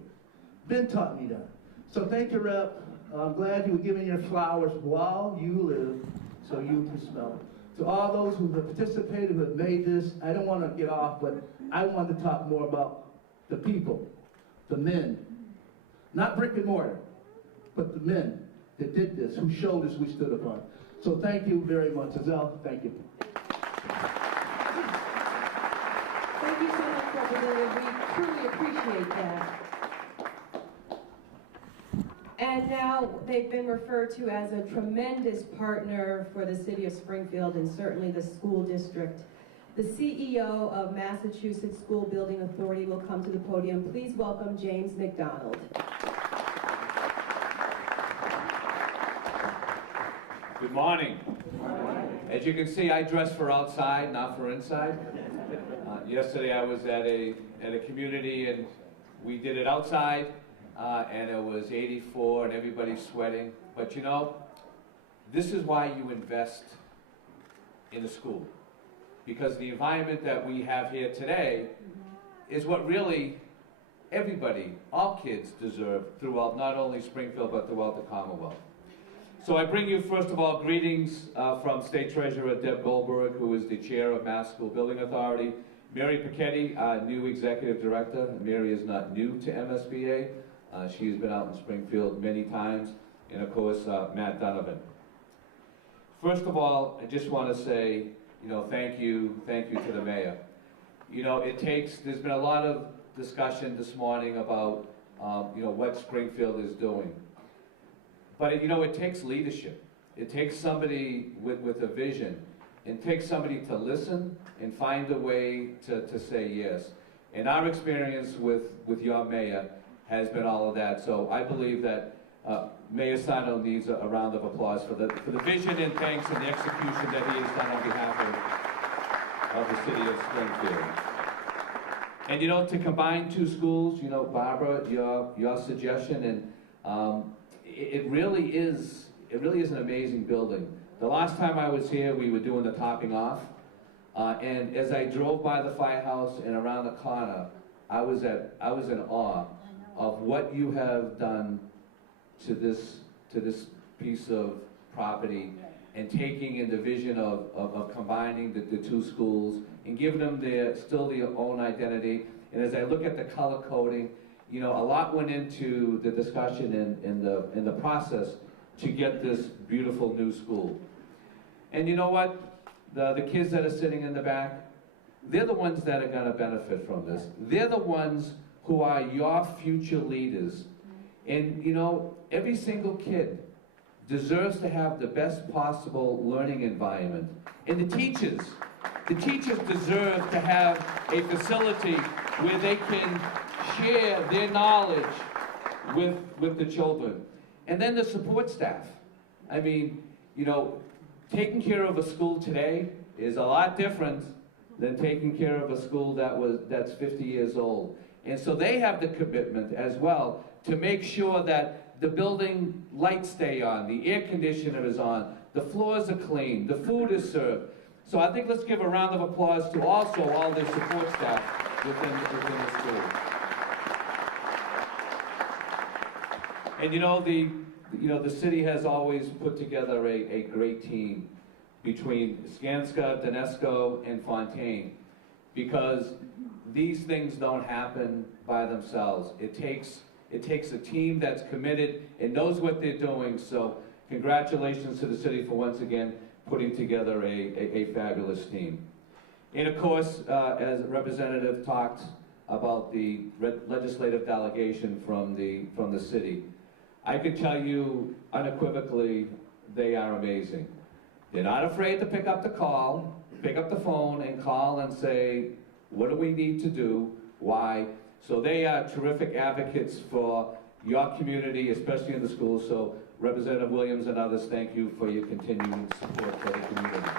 Ben taught me that. So thank you, Rep. I'm glad you were giving your flowers while you live, so you can smell it. To all those who have participated, who have made this, I don't want to get off, but I want to talk more about the people, the men, not brick and mortar, but the men that did this, whose shoulders we stood upon. So thank you very much. Azelle, thank you. Thank you so much, Representative. We truly appreciate that. And now they've been referred to as a tremendous partner for the city of Springfield and certainly the school district. The CEO of Massachusetts School Building Authority will come to the podium. Please welcome James McDonald. Good morning. As you can see, I dress for outside, not for inside. Yesterday I was at a community and we did it outside and it was 84 and everybody's sweating. But you know, this is why you invest in a school. Because the environment that we have here today is what really everybody, all kids deserve throughout not only Springfield but throughout the Commonwealth. So I bring you, first of all, greetings from State Treasurer Deb Goldberg, who is the chair of Mass School Building Authority. Mary Piketty, our new executive director. Mary is not new to MSBA. She's been out in Springfield many times. And of course, Matt Donovan. First of all, I just want to say, you know, thank you to the mayor. You know, there's been a lot of discussion this morning about, you know, what Springfield is doing. But, you know, it takes leadership. It takes somebody with a vision. It takes somebody to listen and find a way to say yes. And our experience with your mayor has been all of that. So I believe that Mayor Sano needs a round of applause for the vision and thanks and the execution that he has done on behalf of the city of Springfield. And, you know, to combine 2 schools, you know, Barbara, your suggestion, and it really is an amazing building. The last time I was here, we were doing the topping off, and as I drove by the firehouse and around the corner, I was in awe of what you have done to this piece of property, and taking in the vision of combining the 2 schools and giving them their own identity. And as I look at the color coding, you know, a lot went into the discussion and the process to get this beautiful new school. And you know what? The kids that are sitting in the back, they're the ones that are going to benefit from this. They're the ones who are your future leaders. And you know, every single kid deserves to have the best possible learning environment. And the teachers deserve to have a facility where they can share their knowledge with the children. And then the support staff. I mean, you know, taking care of a school today is a lot different than taking care of a school that's 50 years old. And so they have the commitment as well to make sure that the building lights stay on, the air conditioner is on, the floors are clean, the food is served. So I think let's give a round of applause to also all the support staff within the school. And you know, the city has always put together a great team between Skanska, Danesco, and Fontaine, because these things don't happen by themselves. It takes a team that's committed and knows what they're doing. So congratulations to the city for once again putting together a fabulous team. And of course, as a representative talked about the legislative delegation from the city, I could tell you unequivocally, they are amazing. They're not afraid to pick up the phone and call and say, what do we need to do? Why? So they are terrific advocates for your community, especially in the schools. So Representative Williams and others, thank you for your continuing support for the community.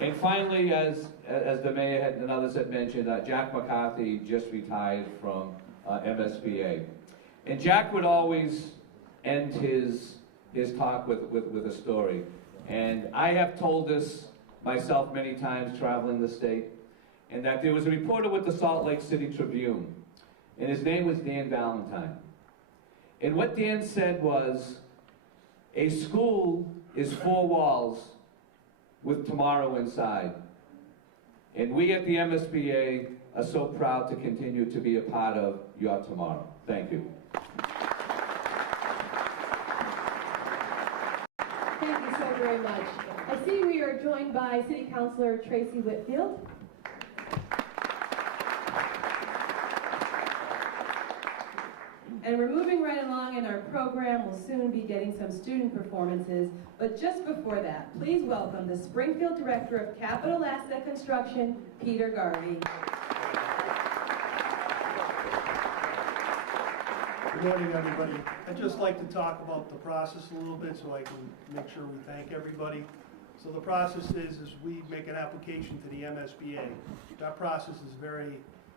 And finally, as the mayor and others had mentioned, Jack McCarthy just retired from MSBA. And Jack would always end his talk with a story. And I have told this myself many times traveling the state, and that there was a reporter with the Salt Lake City Tribune, and his name was Dan Valentine. And what Dan said was, a school is 4 walls with tomorrow inside. And we at the MSBA are so proud to continue to be a part of your tomorrow. Thank you. Thank you so very much. I see we are joined by City Councilor Tracy Whitfield. And we're moving right along in our program. We'll soon be getting some student performances. But just before that, please welcome the Springfield Director of Capital Asset Construction, Peter Garvey. Good morning, everybody. I'd just like to talk about the process a little bit so I can make sure we thank everybody. So the process is we make an application to the MSBA. That process is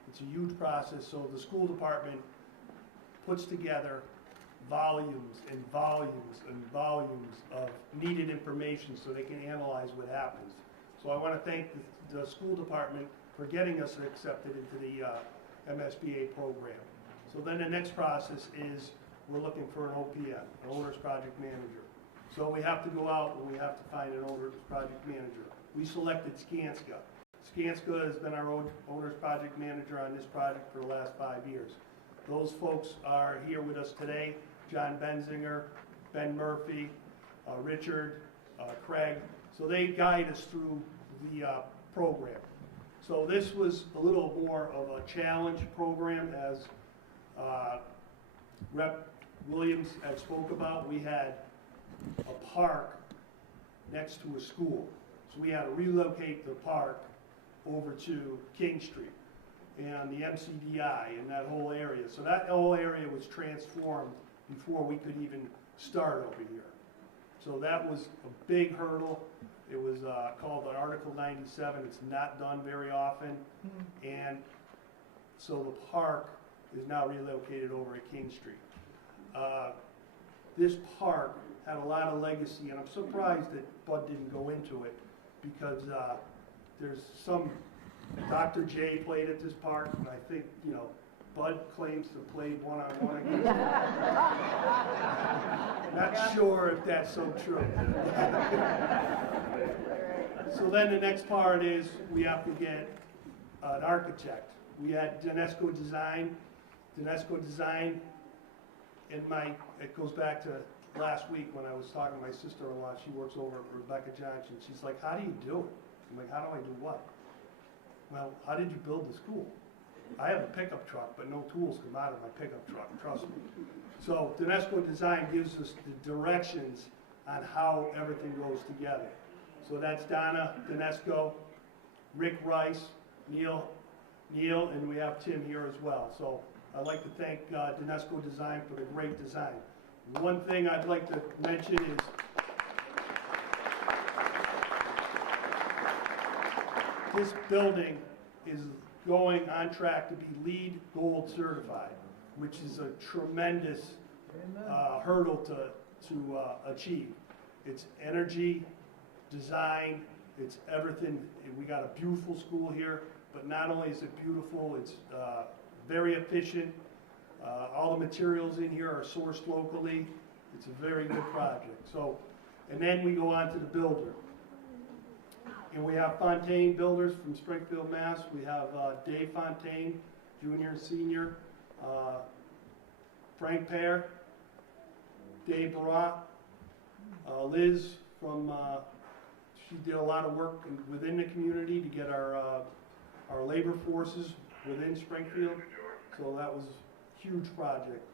it's a huge process. So the school department puts together volumes and volumes and volumes of needed information so they can analyze what happens. So I want to thank the school department for getting us accepted into the MSBA program. So then the next process is we're looking for an OPM, an Owner's Project Manager. So we have to go out and we have to find an Owner's Project Manager. We selected Skanska. Skanska has been our Owner's Project Manager on this project for the last 5 years. Those folks are here with us today: John Benzinger, Ben Murphy, Richard, Craig. So they guide us through the program. So this was a little more of a challenge program, as Rep. Williams had spoke about. We had a park next to a school. So we had to relocate the park over to King Street and the MCDI and that whole area. So that whole area was transformed before we could even start over here. So that was a big hurdle. It was called an Article 97. It's not done very often. And so the park is now relocated over at King Street. This park had a lot of legacy, and I'm surprised that Bud didn't go into it, because there's some, Dr. J played at this park, and I think, Bud claims to play one-on-one against him. Not sure if that's so true. So then the next part is we have to get an architect. We had Danesco Design. Danesco Design, it goes back to last week when I was talking to my sister-in-law. She works over at Rebecca Johnson. She's like, how do you do it? I'm like, how do I do what? Well, how did you build the school? I have a pickup truck, but no tools come out of my pickup truck, trust me. So Dinesco Design gives us the directions on how everything goes together. So that's Donna, Dinesco, Rick Rice, Neil, and we have Tim here as well. So I'd like to thank Dinesco Design for the great design. One thing I'd like to mention is this building is going on track to be LEED Gold certified, which is a tremendous hurdle to achieve. It's energy, design, it's everything. We got a beautiful school here, but not only is it beautiful, it's very efficient. All the materials in here are sourced locally. It's a very good project. So, and then we go on to the builder. And we have Fontaine Builders from Springfield, Mass. We have Dave Fontaine, junior and senior, Frank Pear, Dave Barat, Liz from, she did a lot of work within the community to get our labor forces within Springfield. So that was a huge project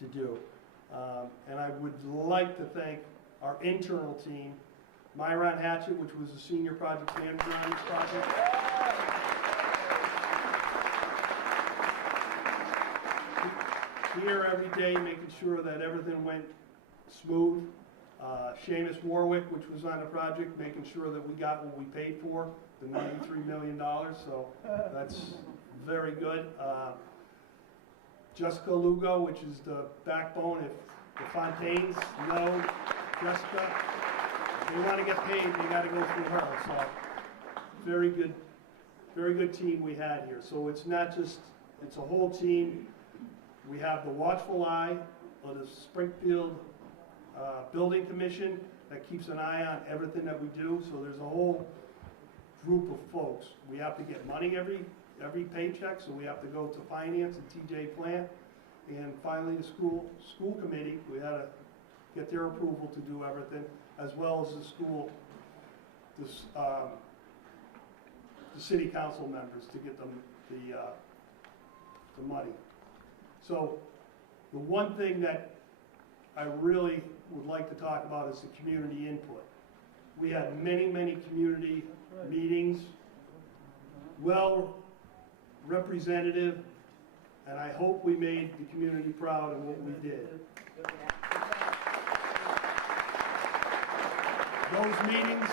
to do. And I would like to thank our internal team, Myron Hatchett, which was a senior project manager on this project. Here every day making sure that everything went smooth. Seamus Warwick, which was on the project, making sure that we got what we paid for, the $93 million, so that's very good. Jessica Lugo, which is the backbone. If the Fontaines know Jessica, if they want to get paid, they got to go through her. So very good team we had here. So it's not just, it's a whole team. We have the watchful eye of the Springfield Building Commission that keeps an eye on everything that we do. So there's a whole group of folks. We have to get money every paycheck, so we have to go to finance and TJ Plant, and finally the school committee. We had to get their approval to do everything, as well as the school, the city council members to get them the money. So the one thing that I really would like to talk about is the community input. We had many community meetings, well representative, and I hope we made the community proud of what we did. Those meetings,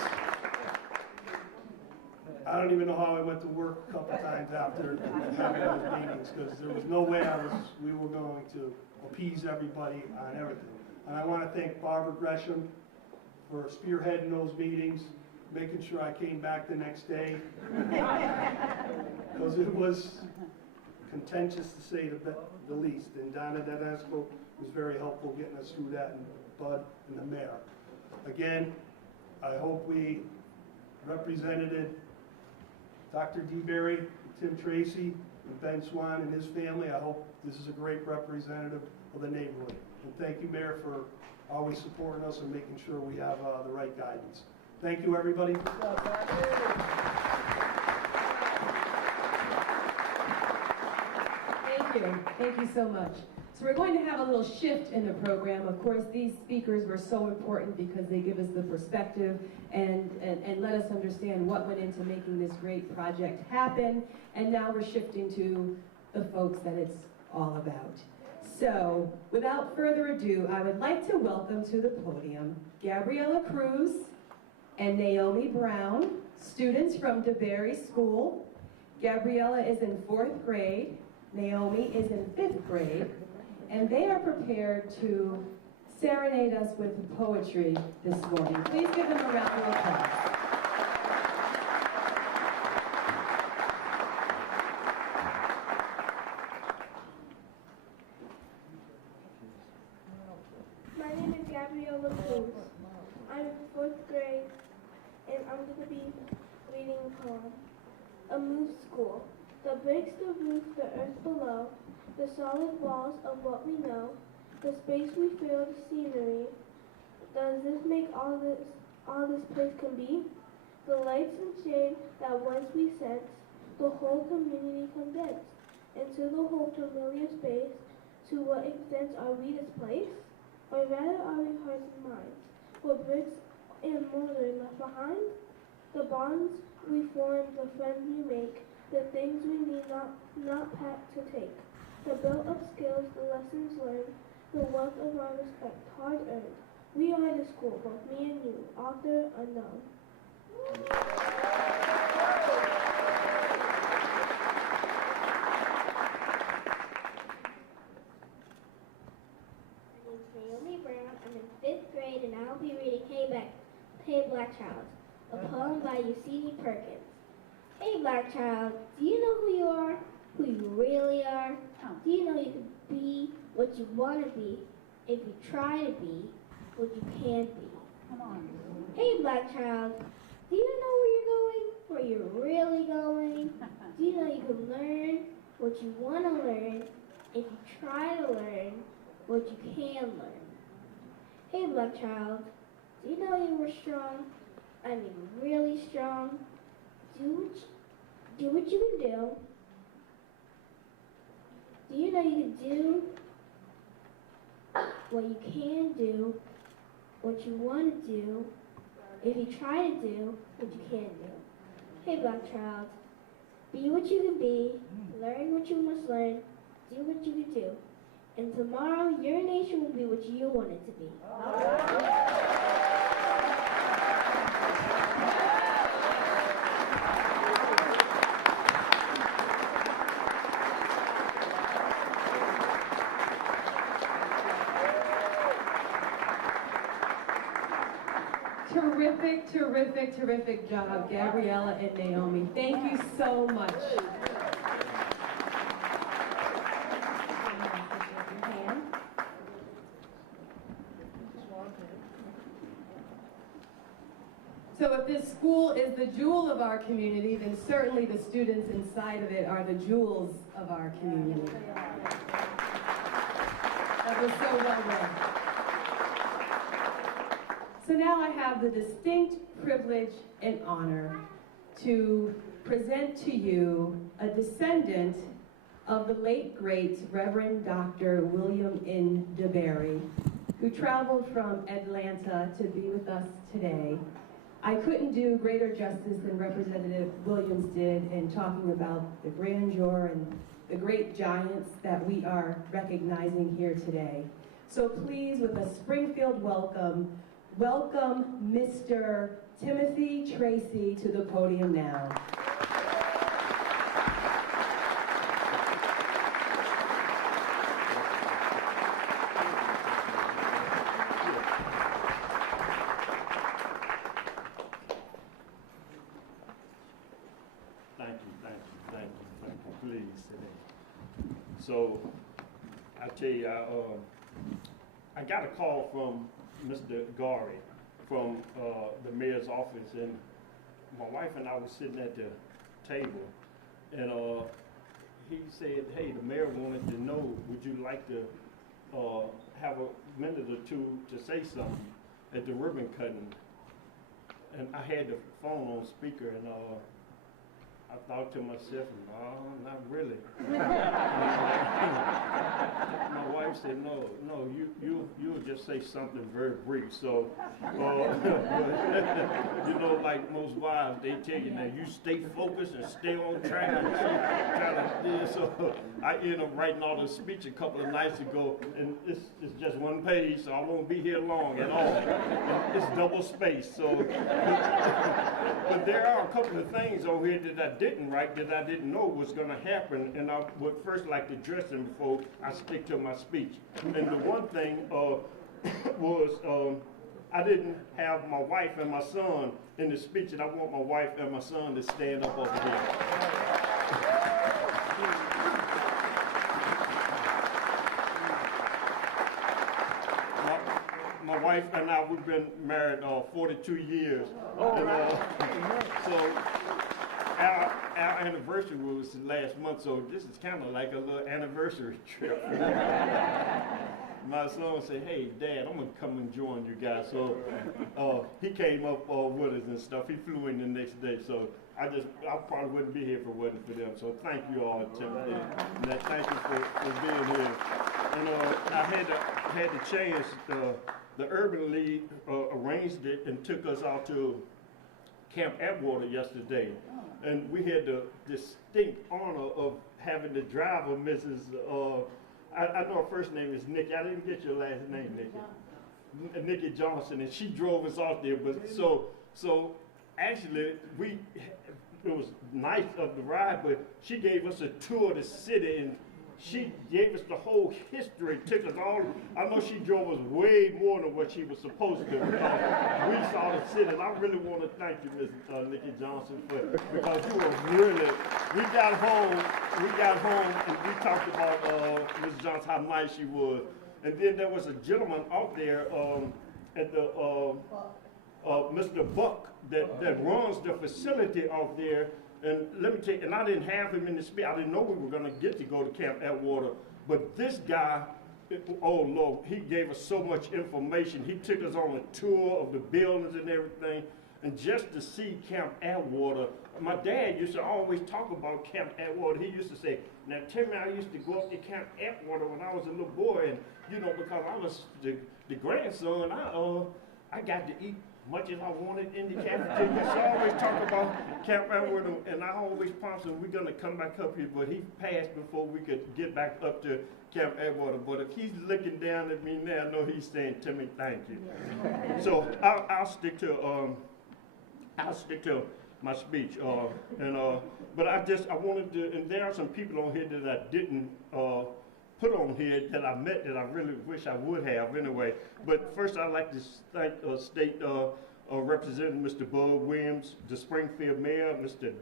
I don't even know how I went to work a couple times after having those meetings, because there was no way we were going to appease everybody on everything. And I want to thank Barbara Gresham for spearheading those meetings, making sure I came back the next day, because it was contentious to say the least. And Donna Dinesco was very helpful getting us through that, and Bud and the mayor. Again, I hope we represented Dr. DeBerry, Tim Tracy, and Ben Swan and his family. I hope this is a great representative of the neighborhood. And thank you, Mayor, for always supporting us and making sure we have the right guidance. Thank you, everybody. Thank you. Thank you so much. So we're going to have a little shift in the program. Of course, these speakers were so important because they give us the perspective and let us understand what went into making this great project happen. And now we're shifting to the folks that it's all about. So, without further ado, I would like to welcome to the podium Gabriella Cruz and Naomi Brown, students from DeBerry School. Gabriella is in 4th grade, Naomi is in 5th grade, and they are prepared to serenade us with poetry this morning. Please give them a round of applause. My name is Gabriella Cruz. I'm in 4th grade, and I'm going to be reading a poem. A moose school. The bricks, the roof, the earth below, the solid walls of what we know, The space we fill, the scenery. Does this make all this place can be? The lights and shade that once we sensed, the whole community condensed into the whole familiar space. To what extent are we displaced? Or rather are we hearts and minds? What bricks and mortar left behind? The bonds we form, the friends we make, the things we need not pack to take. The built-up skills, the lessons learned, the wealth of our respect, hard earned. We are the school, both me and you, author unknown. Naomi Brown. I'm in 5th grade and I'll be reading Hey Black Child, a poem by U.C.D. Perkins. Hey Black Child, do you know who you are? Who you really are? Do you know you can be what you want to be if you try to be what you can be? Come on. Hey Black Child, do you know where you're going? Where you're really going? Do you know you can learn what you want to learn if you try to learn what you can learn? Hey Black Child, do you know you were strong? I mean really strong. Do what you can do. Do you know you can do what you can do, what you want to do, if you try to do what you can do? Hey Black Child, be what you can be, learn what you must learn, do what you can do. And tomorrow, your nation will be what you want it to be. Terrific, terrific, terrific job, Gabriella and Naomi. Thank you so much. So if this school is the jewel of our community, then certainly the students inside of it are the jewels of our community. That was so well done. So now I have the distinct privilege and honor to present to you a descendant of the late, great Reverend Dr. William N. DeBerry, who traveled from Atlanta to be with us today. I couldn't do greater justice than Representative Williams did in talking about the grandeur and the great giants that we are recognizing here today. So please, with a Springfield welcome, welcome Mr. Timothy Tracy to the podium now. Please sit down. So, I tell you, I got a call from Mr. Gary from the mayor's office, and my wife and I were sitting at the table, and he said, hey, the mayor wanted to know, would you like to have a minute or two to say something at the ribbon cutting? And I had the phone on speaker, and I thought to myself, no, not really. My wife said, no, you'll just say something very brief. So, you know, like most wives, they tell you, now you stay focused and stay on track. So I ended up writing all the speech a couple of nights ago, and it's just one page, so I won't be here long at all. It's double spaced. So, but there are a couple of things over here that I didn't write that I didn't know was going to happen, and I would first like to address them before I stick to my speech. And the one thing was I didn't have my wife and my son in the speech, and I want my wife and my son to stand up over here. My wife and I, we've been married 42 years. So our anniversary was last month, so this is kind of like a little anniversary trip. my son said, hey, Dad, I'm going to come and join you guys. So he came up with us and stuff. He flew in the next day. So I probably wouldn't be here if it wasn't for them. So thank you all, Timothy. And thank you for being here. And I had the chance, the Urban League arranged it and took us out to Camp Atwater yesterday. And we had the distinct honor of having the driver, Mrs. I know her first name is Nikki. I didn't get your last name, Nikki. Nikki Johnson, and she drove us out there. But so actually, it was nice of the ride, but she gave us a tour of the city, and she gave us the whole history, took us all. I know she drove us way more than what she was supposed to, because we saw the city. And I really want to thank you, Ms. Nikki Johnson, because you were really. We got home, and we talked about Ms. Johnson, how nice she was. And then there was a gentleman out there at the Mr. Buck that runs the facility out there. And let me tell you, and I didn't have him in the speech. I didn't know we were going to get to go to Camp Atwater. But this guy, oh Lord, he gave us so much information. He took us on a tour of the buildings and everything. And just to see Camp Atwater, my dad used to always talk about Camp Atwater. He used to say, now Timmy, I used to go up to Camp Atwater when I was a little boy. And, you know, because I was the grandson, I got to eat much as I wanted in the cafeteria. So I always talk about Camp Atwater, and I always promised him we're going to come back up here, but he passed before we could get back up to Camp Atwater. But if he's looking down at me now, I know he's saying, Timmy, thank you. So I'll stick to my speech. But I wanted to, and there are some people on here that I didn't put on here that I met that I really wish I would have anyway. But first I'd like to thank State Representative Mr. Bud Williams, the Springfield Mayor, Mr.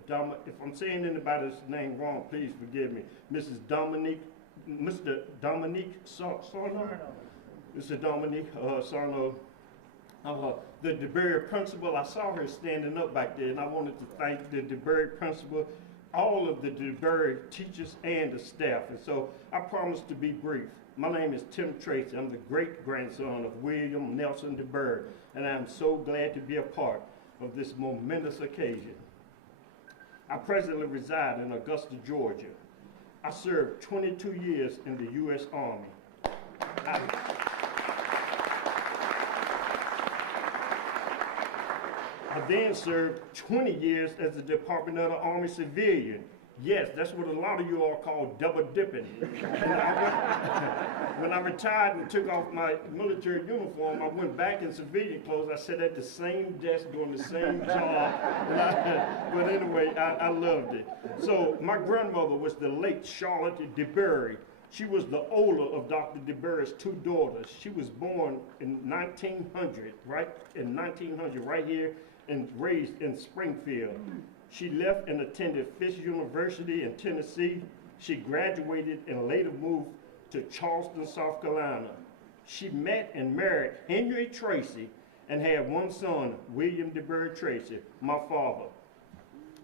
If I'm saying anybody's name wrong, please forgive me. Mr. Dominique Sarno, Mr. Dominique Sarno, the DeBerry principal. I saw her standing up back there, and I wanted to thank the DeBerry principal, all of the DeBerry teachers and the staff. And so I promise to be brief. My name is Tim Tracy. I'm the great-grandson of William Nelson DeBerry, and I'm so glad to be a part of this momentous occasion. I presently reside in Augusta, Georgia. I served 22 years in the U.S. Army. I then served 20 years as a Department of the Army civilian. Yes, that's what a lot of you all call double dipping. When I retired and took off my military uniform, I went back in civilian clothes. I sat at the same desk doing the same job. But anyway, I loved it. So my grandmother was the late Charlotte DeBerry. She was the older of Dr. DeBerry's two daughters. She was born in 1900, right here, and raised in Springfield. She left and attended Fisk University in Tennessee. She graduated and later moved to Charleston, South Carolina. She met and married Henry Tracy and had one son, William DeBerry Tracy, my father.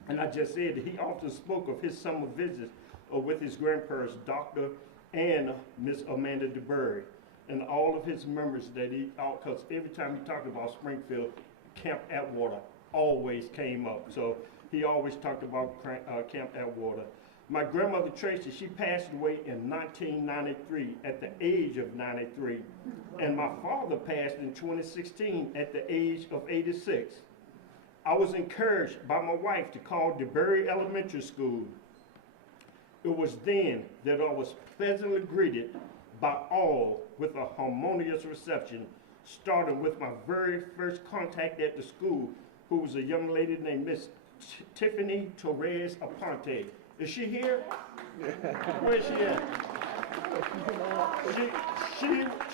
And I just said that he often spoke of his summer visits with his grandparents, Dr. and Miss Amanda DeBerry, and all of his memories that because every time he talked about Springfield, Camp Atwater always came up. So he always talked about Camp Atwater. My grandmother Tracy, she passed away in 1993 at the age of 93. And my father passed in 2016 at the age of 86. I was encouraged by my wife to call DeBerry Elementary School. It was then that I was pleasantly greeted by all with a harmonious reception, starting with my very first contact at the school, who was a young lady named Miss Tiffany Torres Aponte. Is she here? Where is she at?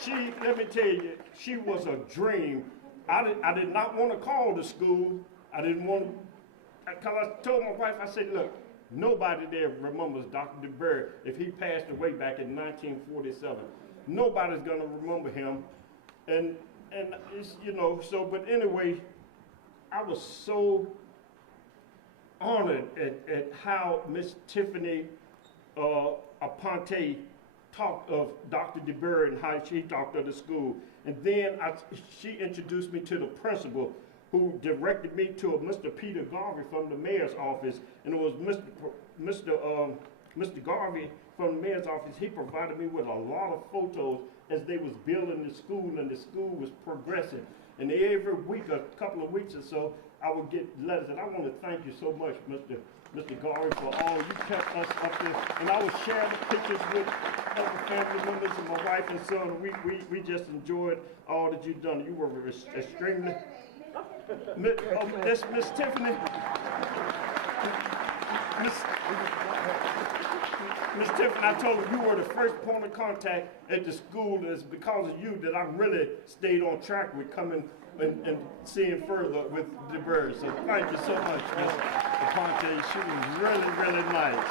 She, let me tell you, she was a dream. I did not want to call the school. I didn't want to, because I told my wife, I said, look, nobody there remembers Dr. DeBerry if he passed away back in 1947. Nobody's going to remember him. And it's, you know, so, but anyway, I was so honored at how Miss Tiffany Aponte talked of Dr. DeBerry and how she talked of the school. And then she introduced me to the principal, who directed me to a Mr. Peter Garvey from the mayor's office. And it was Mr. Garvey from the mayor's office. He provided me with a lot of photos as they was building the school and the school was progressing. And every week, a couple of weeks or so, I would get letters. And I want to thank you so much, Mr. Garvey, for all you kept us up there. And I would share the pictures with other family members and my wife and son. We just enjoyed all that you've done. You were extremely... That's Miss Tiffany. Miss Tiffany, I told her you were the first point of contact at the school, and it's because of you that I really stayed on track with coming and seeing further with DeBerry. So thank you so much, Miss Aponte. She was really, really nice.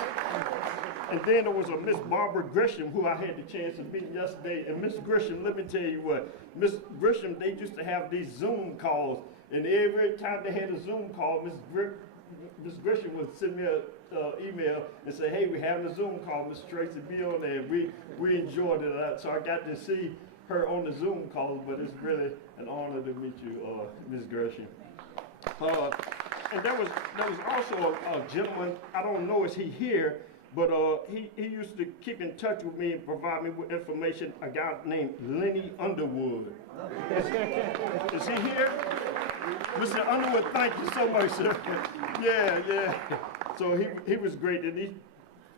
And then there was a Miss Barbara Grisham, who I had the chance to meet yesterday. And Miss Grisham, let me tell you what, Miss Grisham, they used to have these Zoom calls. And every time they had a Zoom call, Miss Grisham would send me an email and say, hey, we're having a Zoom call, Miss Tracy, be on there. And we enjoyed it. So I got to see her on the Zoom calls, but it's really an honor to meet you, Miss Grisham. And there was also a gentleman, I don't know, is he here? But he used to keep in touch with me and provide me with information, a guy named Lenny Underwood. Is he here? Mr. Underwood, thank you so much, sir. Yeah. So he was great, and he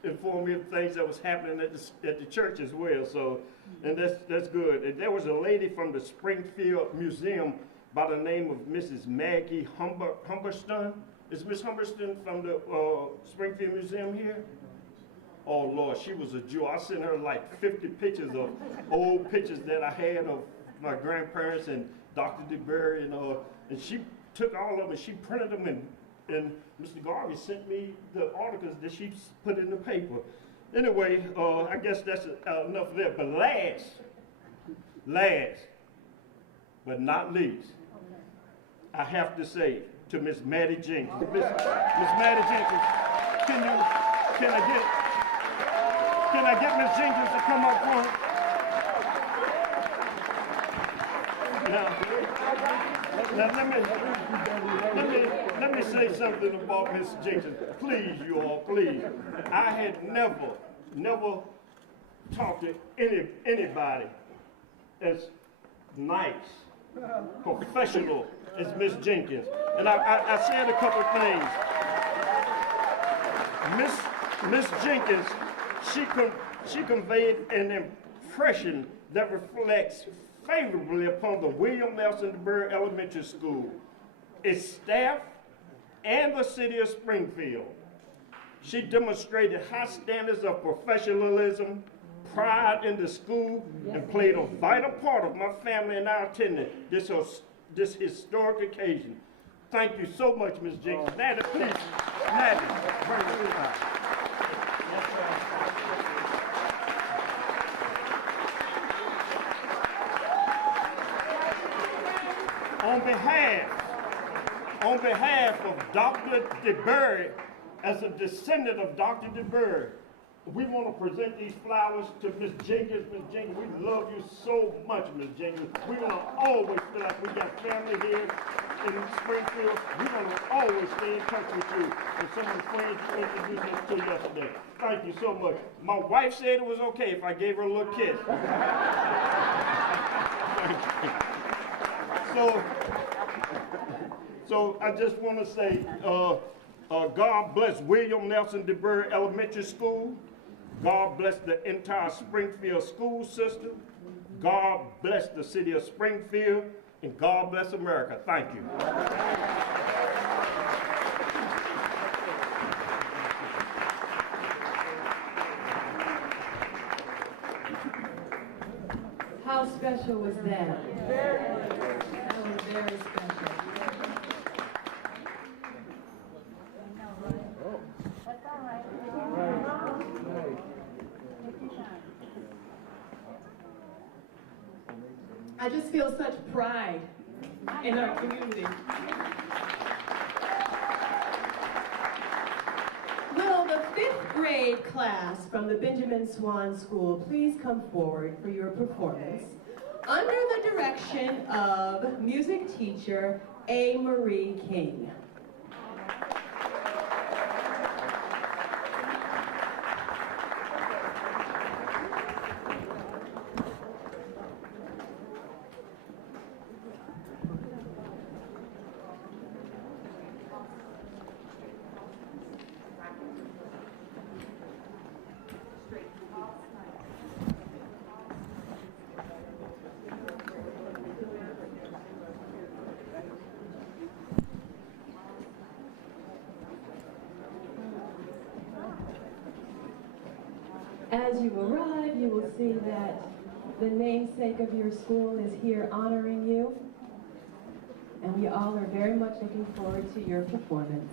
informed me of things that was happening at the church as well. So, and that's good. And there was a lady from the Springfield Museum by the name of Mrs. Maggie Humberston. Is Miss Humberston from the Springfield Museum here? Oh, Lord, she was a jewel. I sent her like 50 pictures of old pictures that I had of my grandparents and Dr. DeBerry, and she took all of them and she printed them, and Mr. Garvey sent me the articles that she put in the paper. Anyway, I guess that's enough of that. But last, but not least, I have to say to Miss Maddie Jenkins. Miss Maddie Jenkins, can I get Miss Jenkins to come up front? Now let me say something about Miss Jenkins. Please, you all, please. I had never talked to anybody as nice, professional as Miss Jenkins. And I said a couple of things. Miss Jenkins, she conveyed an impression that reflects favorably upon the William Nelson DeBerry Elementary School, its staff, and the city of Springfield. She demonstrated high standards of professionalism, pride in the school, and played a vital part of my family and our attendance this historic occasion. Thank you so much, Ms. Jenkins. Nadia, please. Nadia, bring it up. On behalf of Dr. DeBerry, as a descendant of Dr. DeBerry, we want to present these flowers to Ms. Jenkins. Ms. Jenkins, we love you so much, Ms. Jenkins. We want to always feel like we got family here in Springfield. We want to always stay in touch with you. And some of the friends introduced us to yesterday. Thank you so much. My wife said it was okay if I gave her a little kiss. So I just want to say, God bless William Nelson DeBerry Elementary School. God bless the entire Springfield school system. God bless the city of Springfield. And God bless America. Thank you. How special was that? That was very special. I just feel such pride in our community. Will the 5th grade class from the Benjamin Swan School, please come forward for your performance under the direction of music teacher A. Marie King. As you arrive, you will see that the namesake of your school is here honoring you, and we all are very much looking forward to your performance.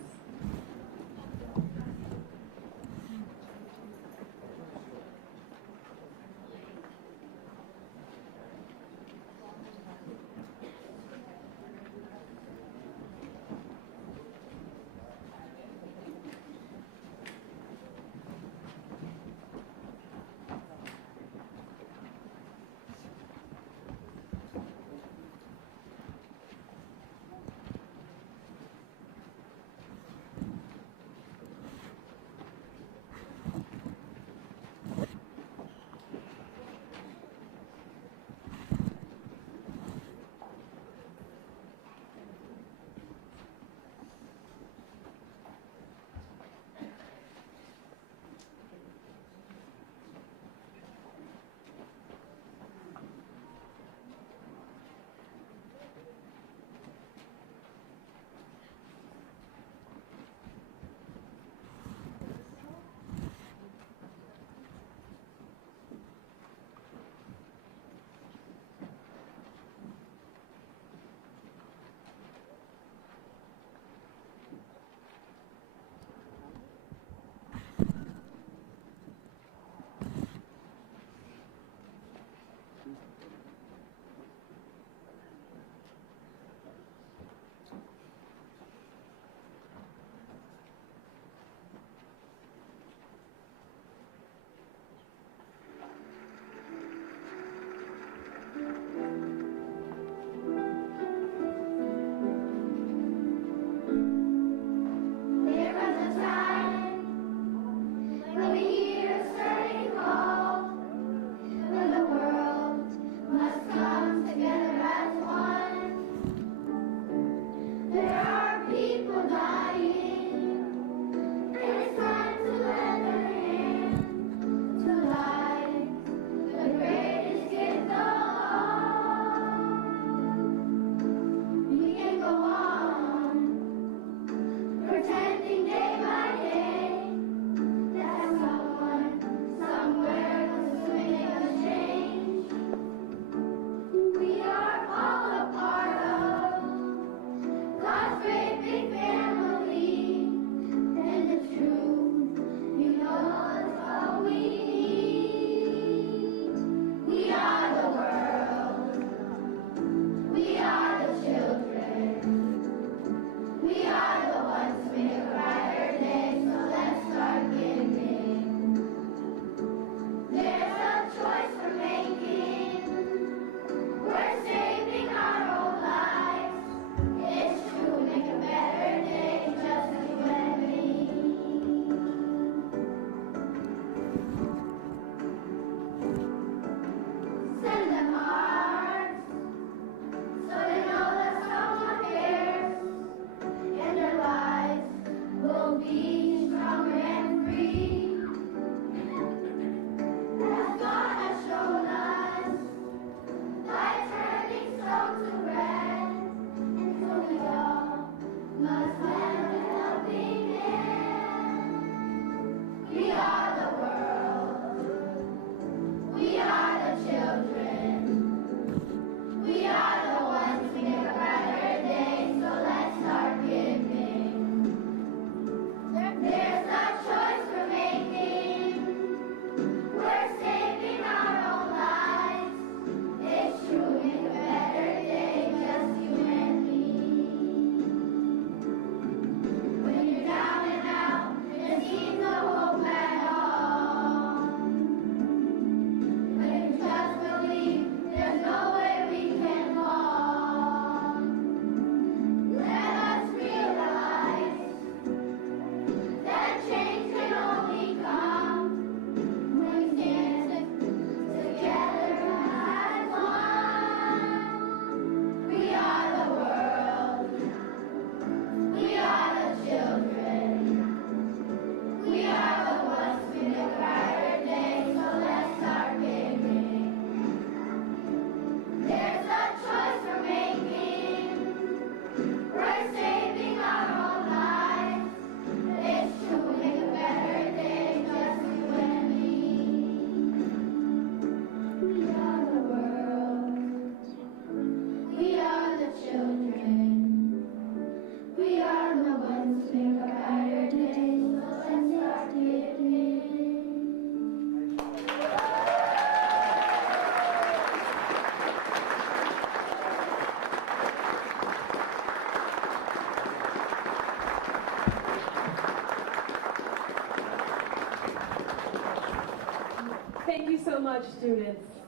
Thank you so much, students.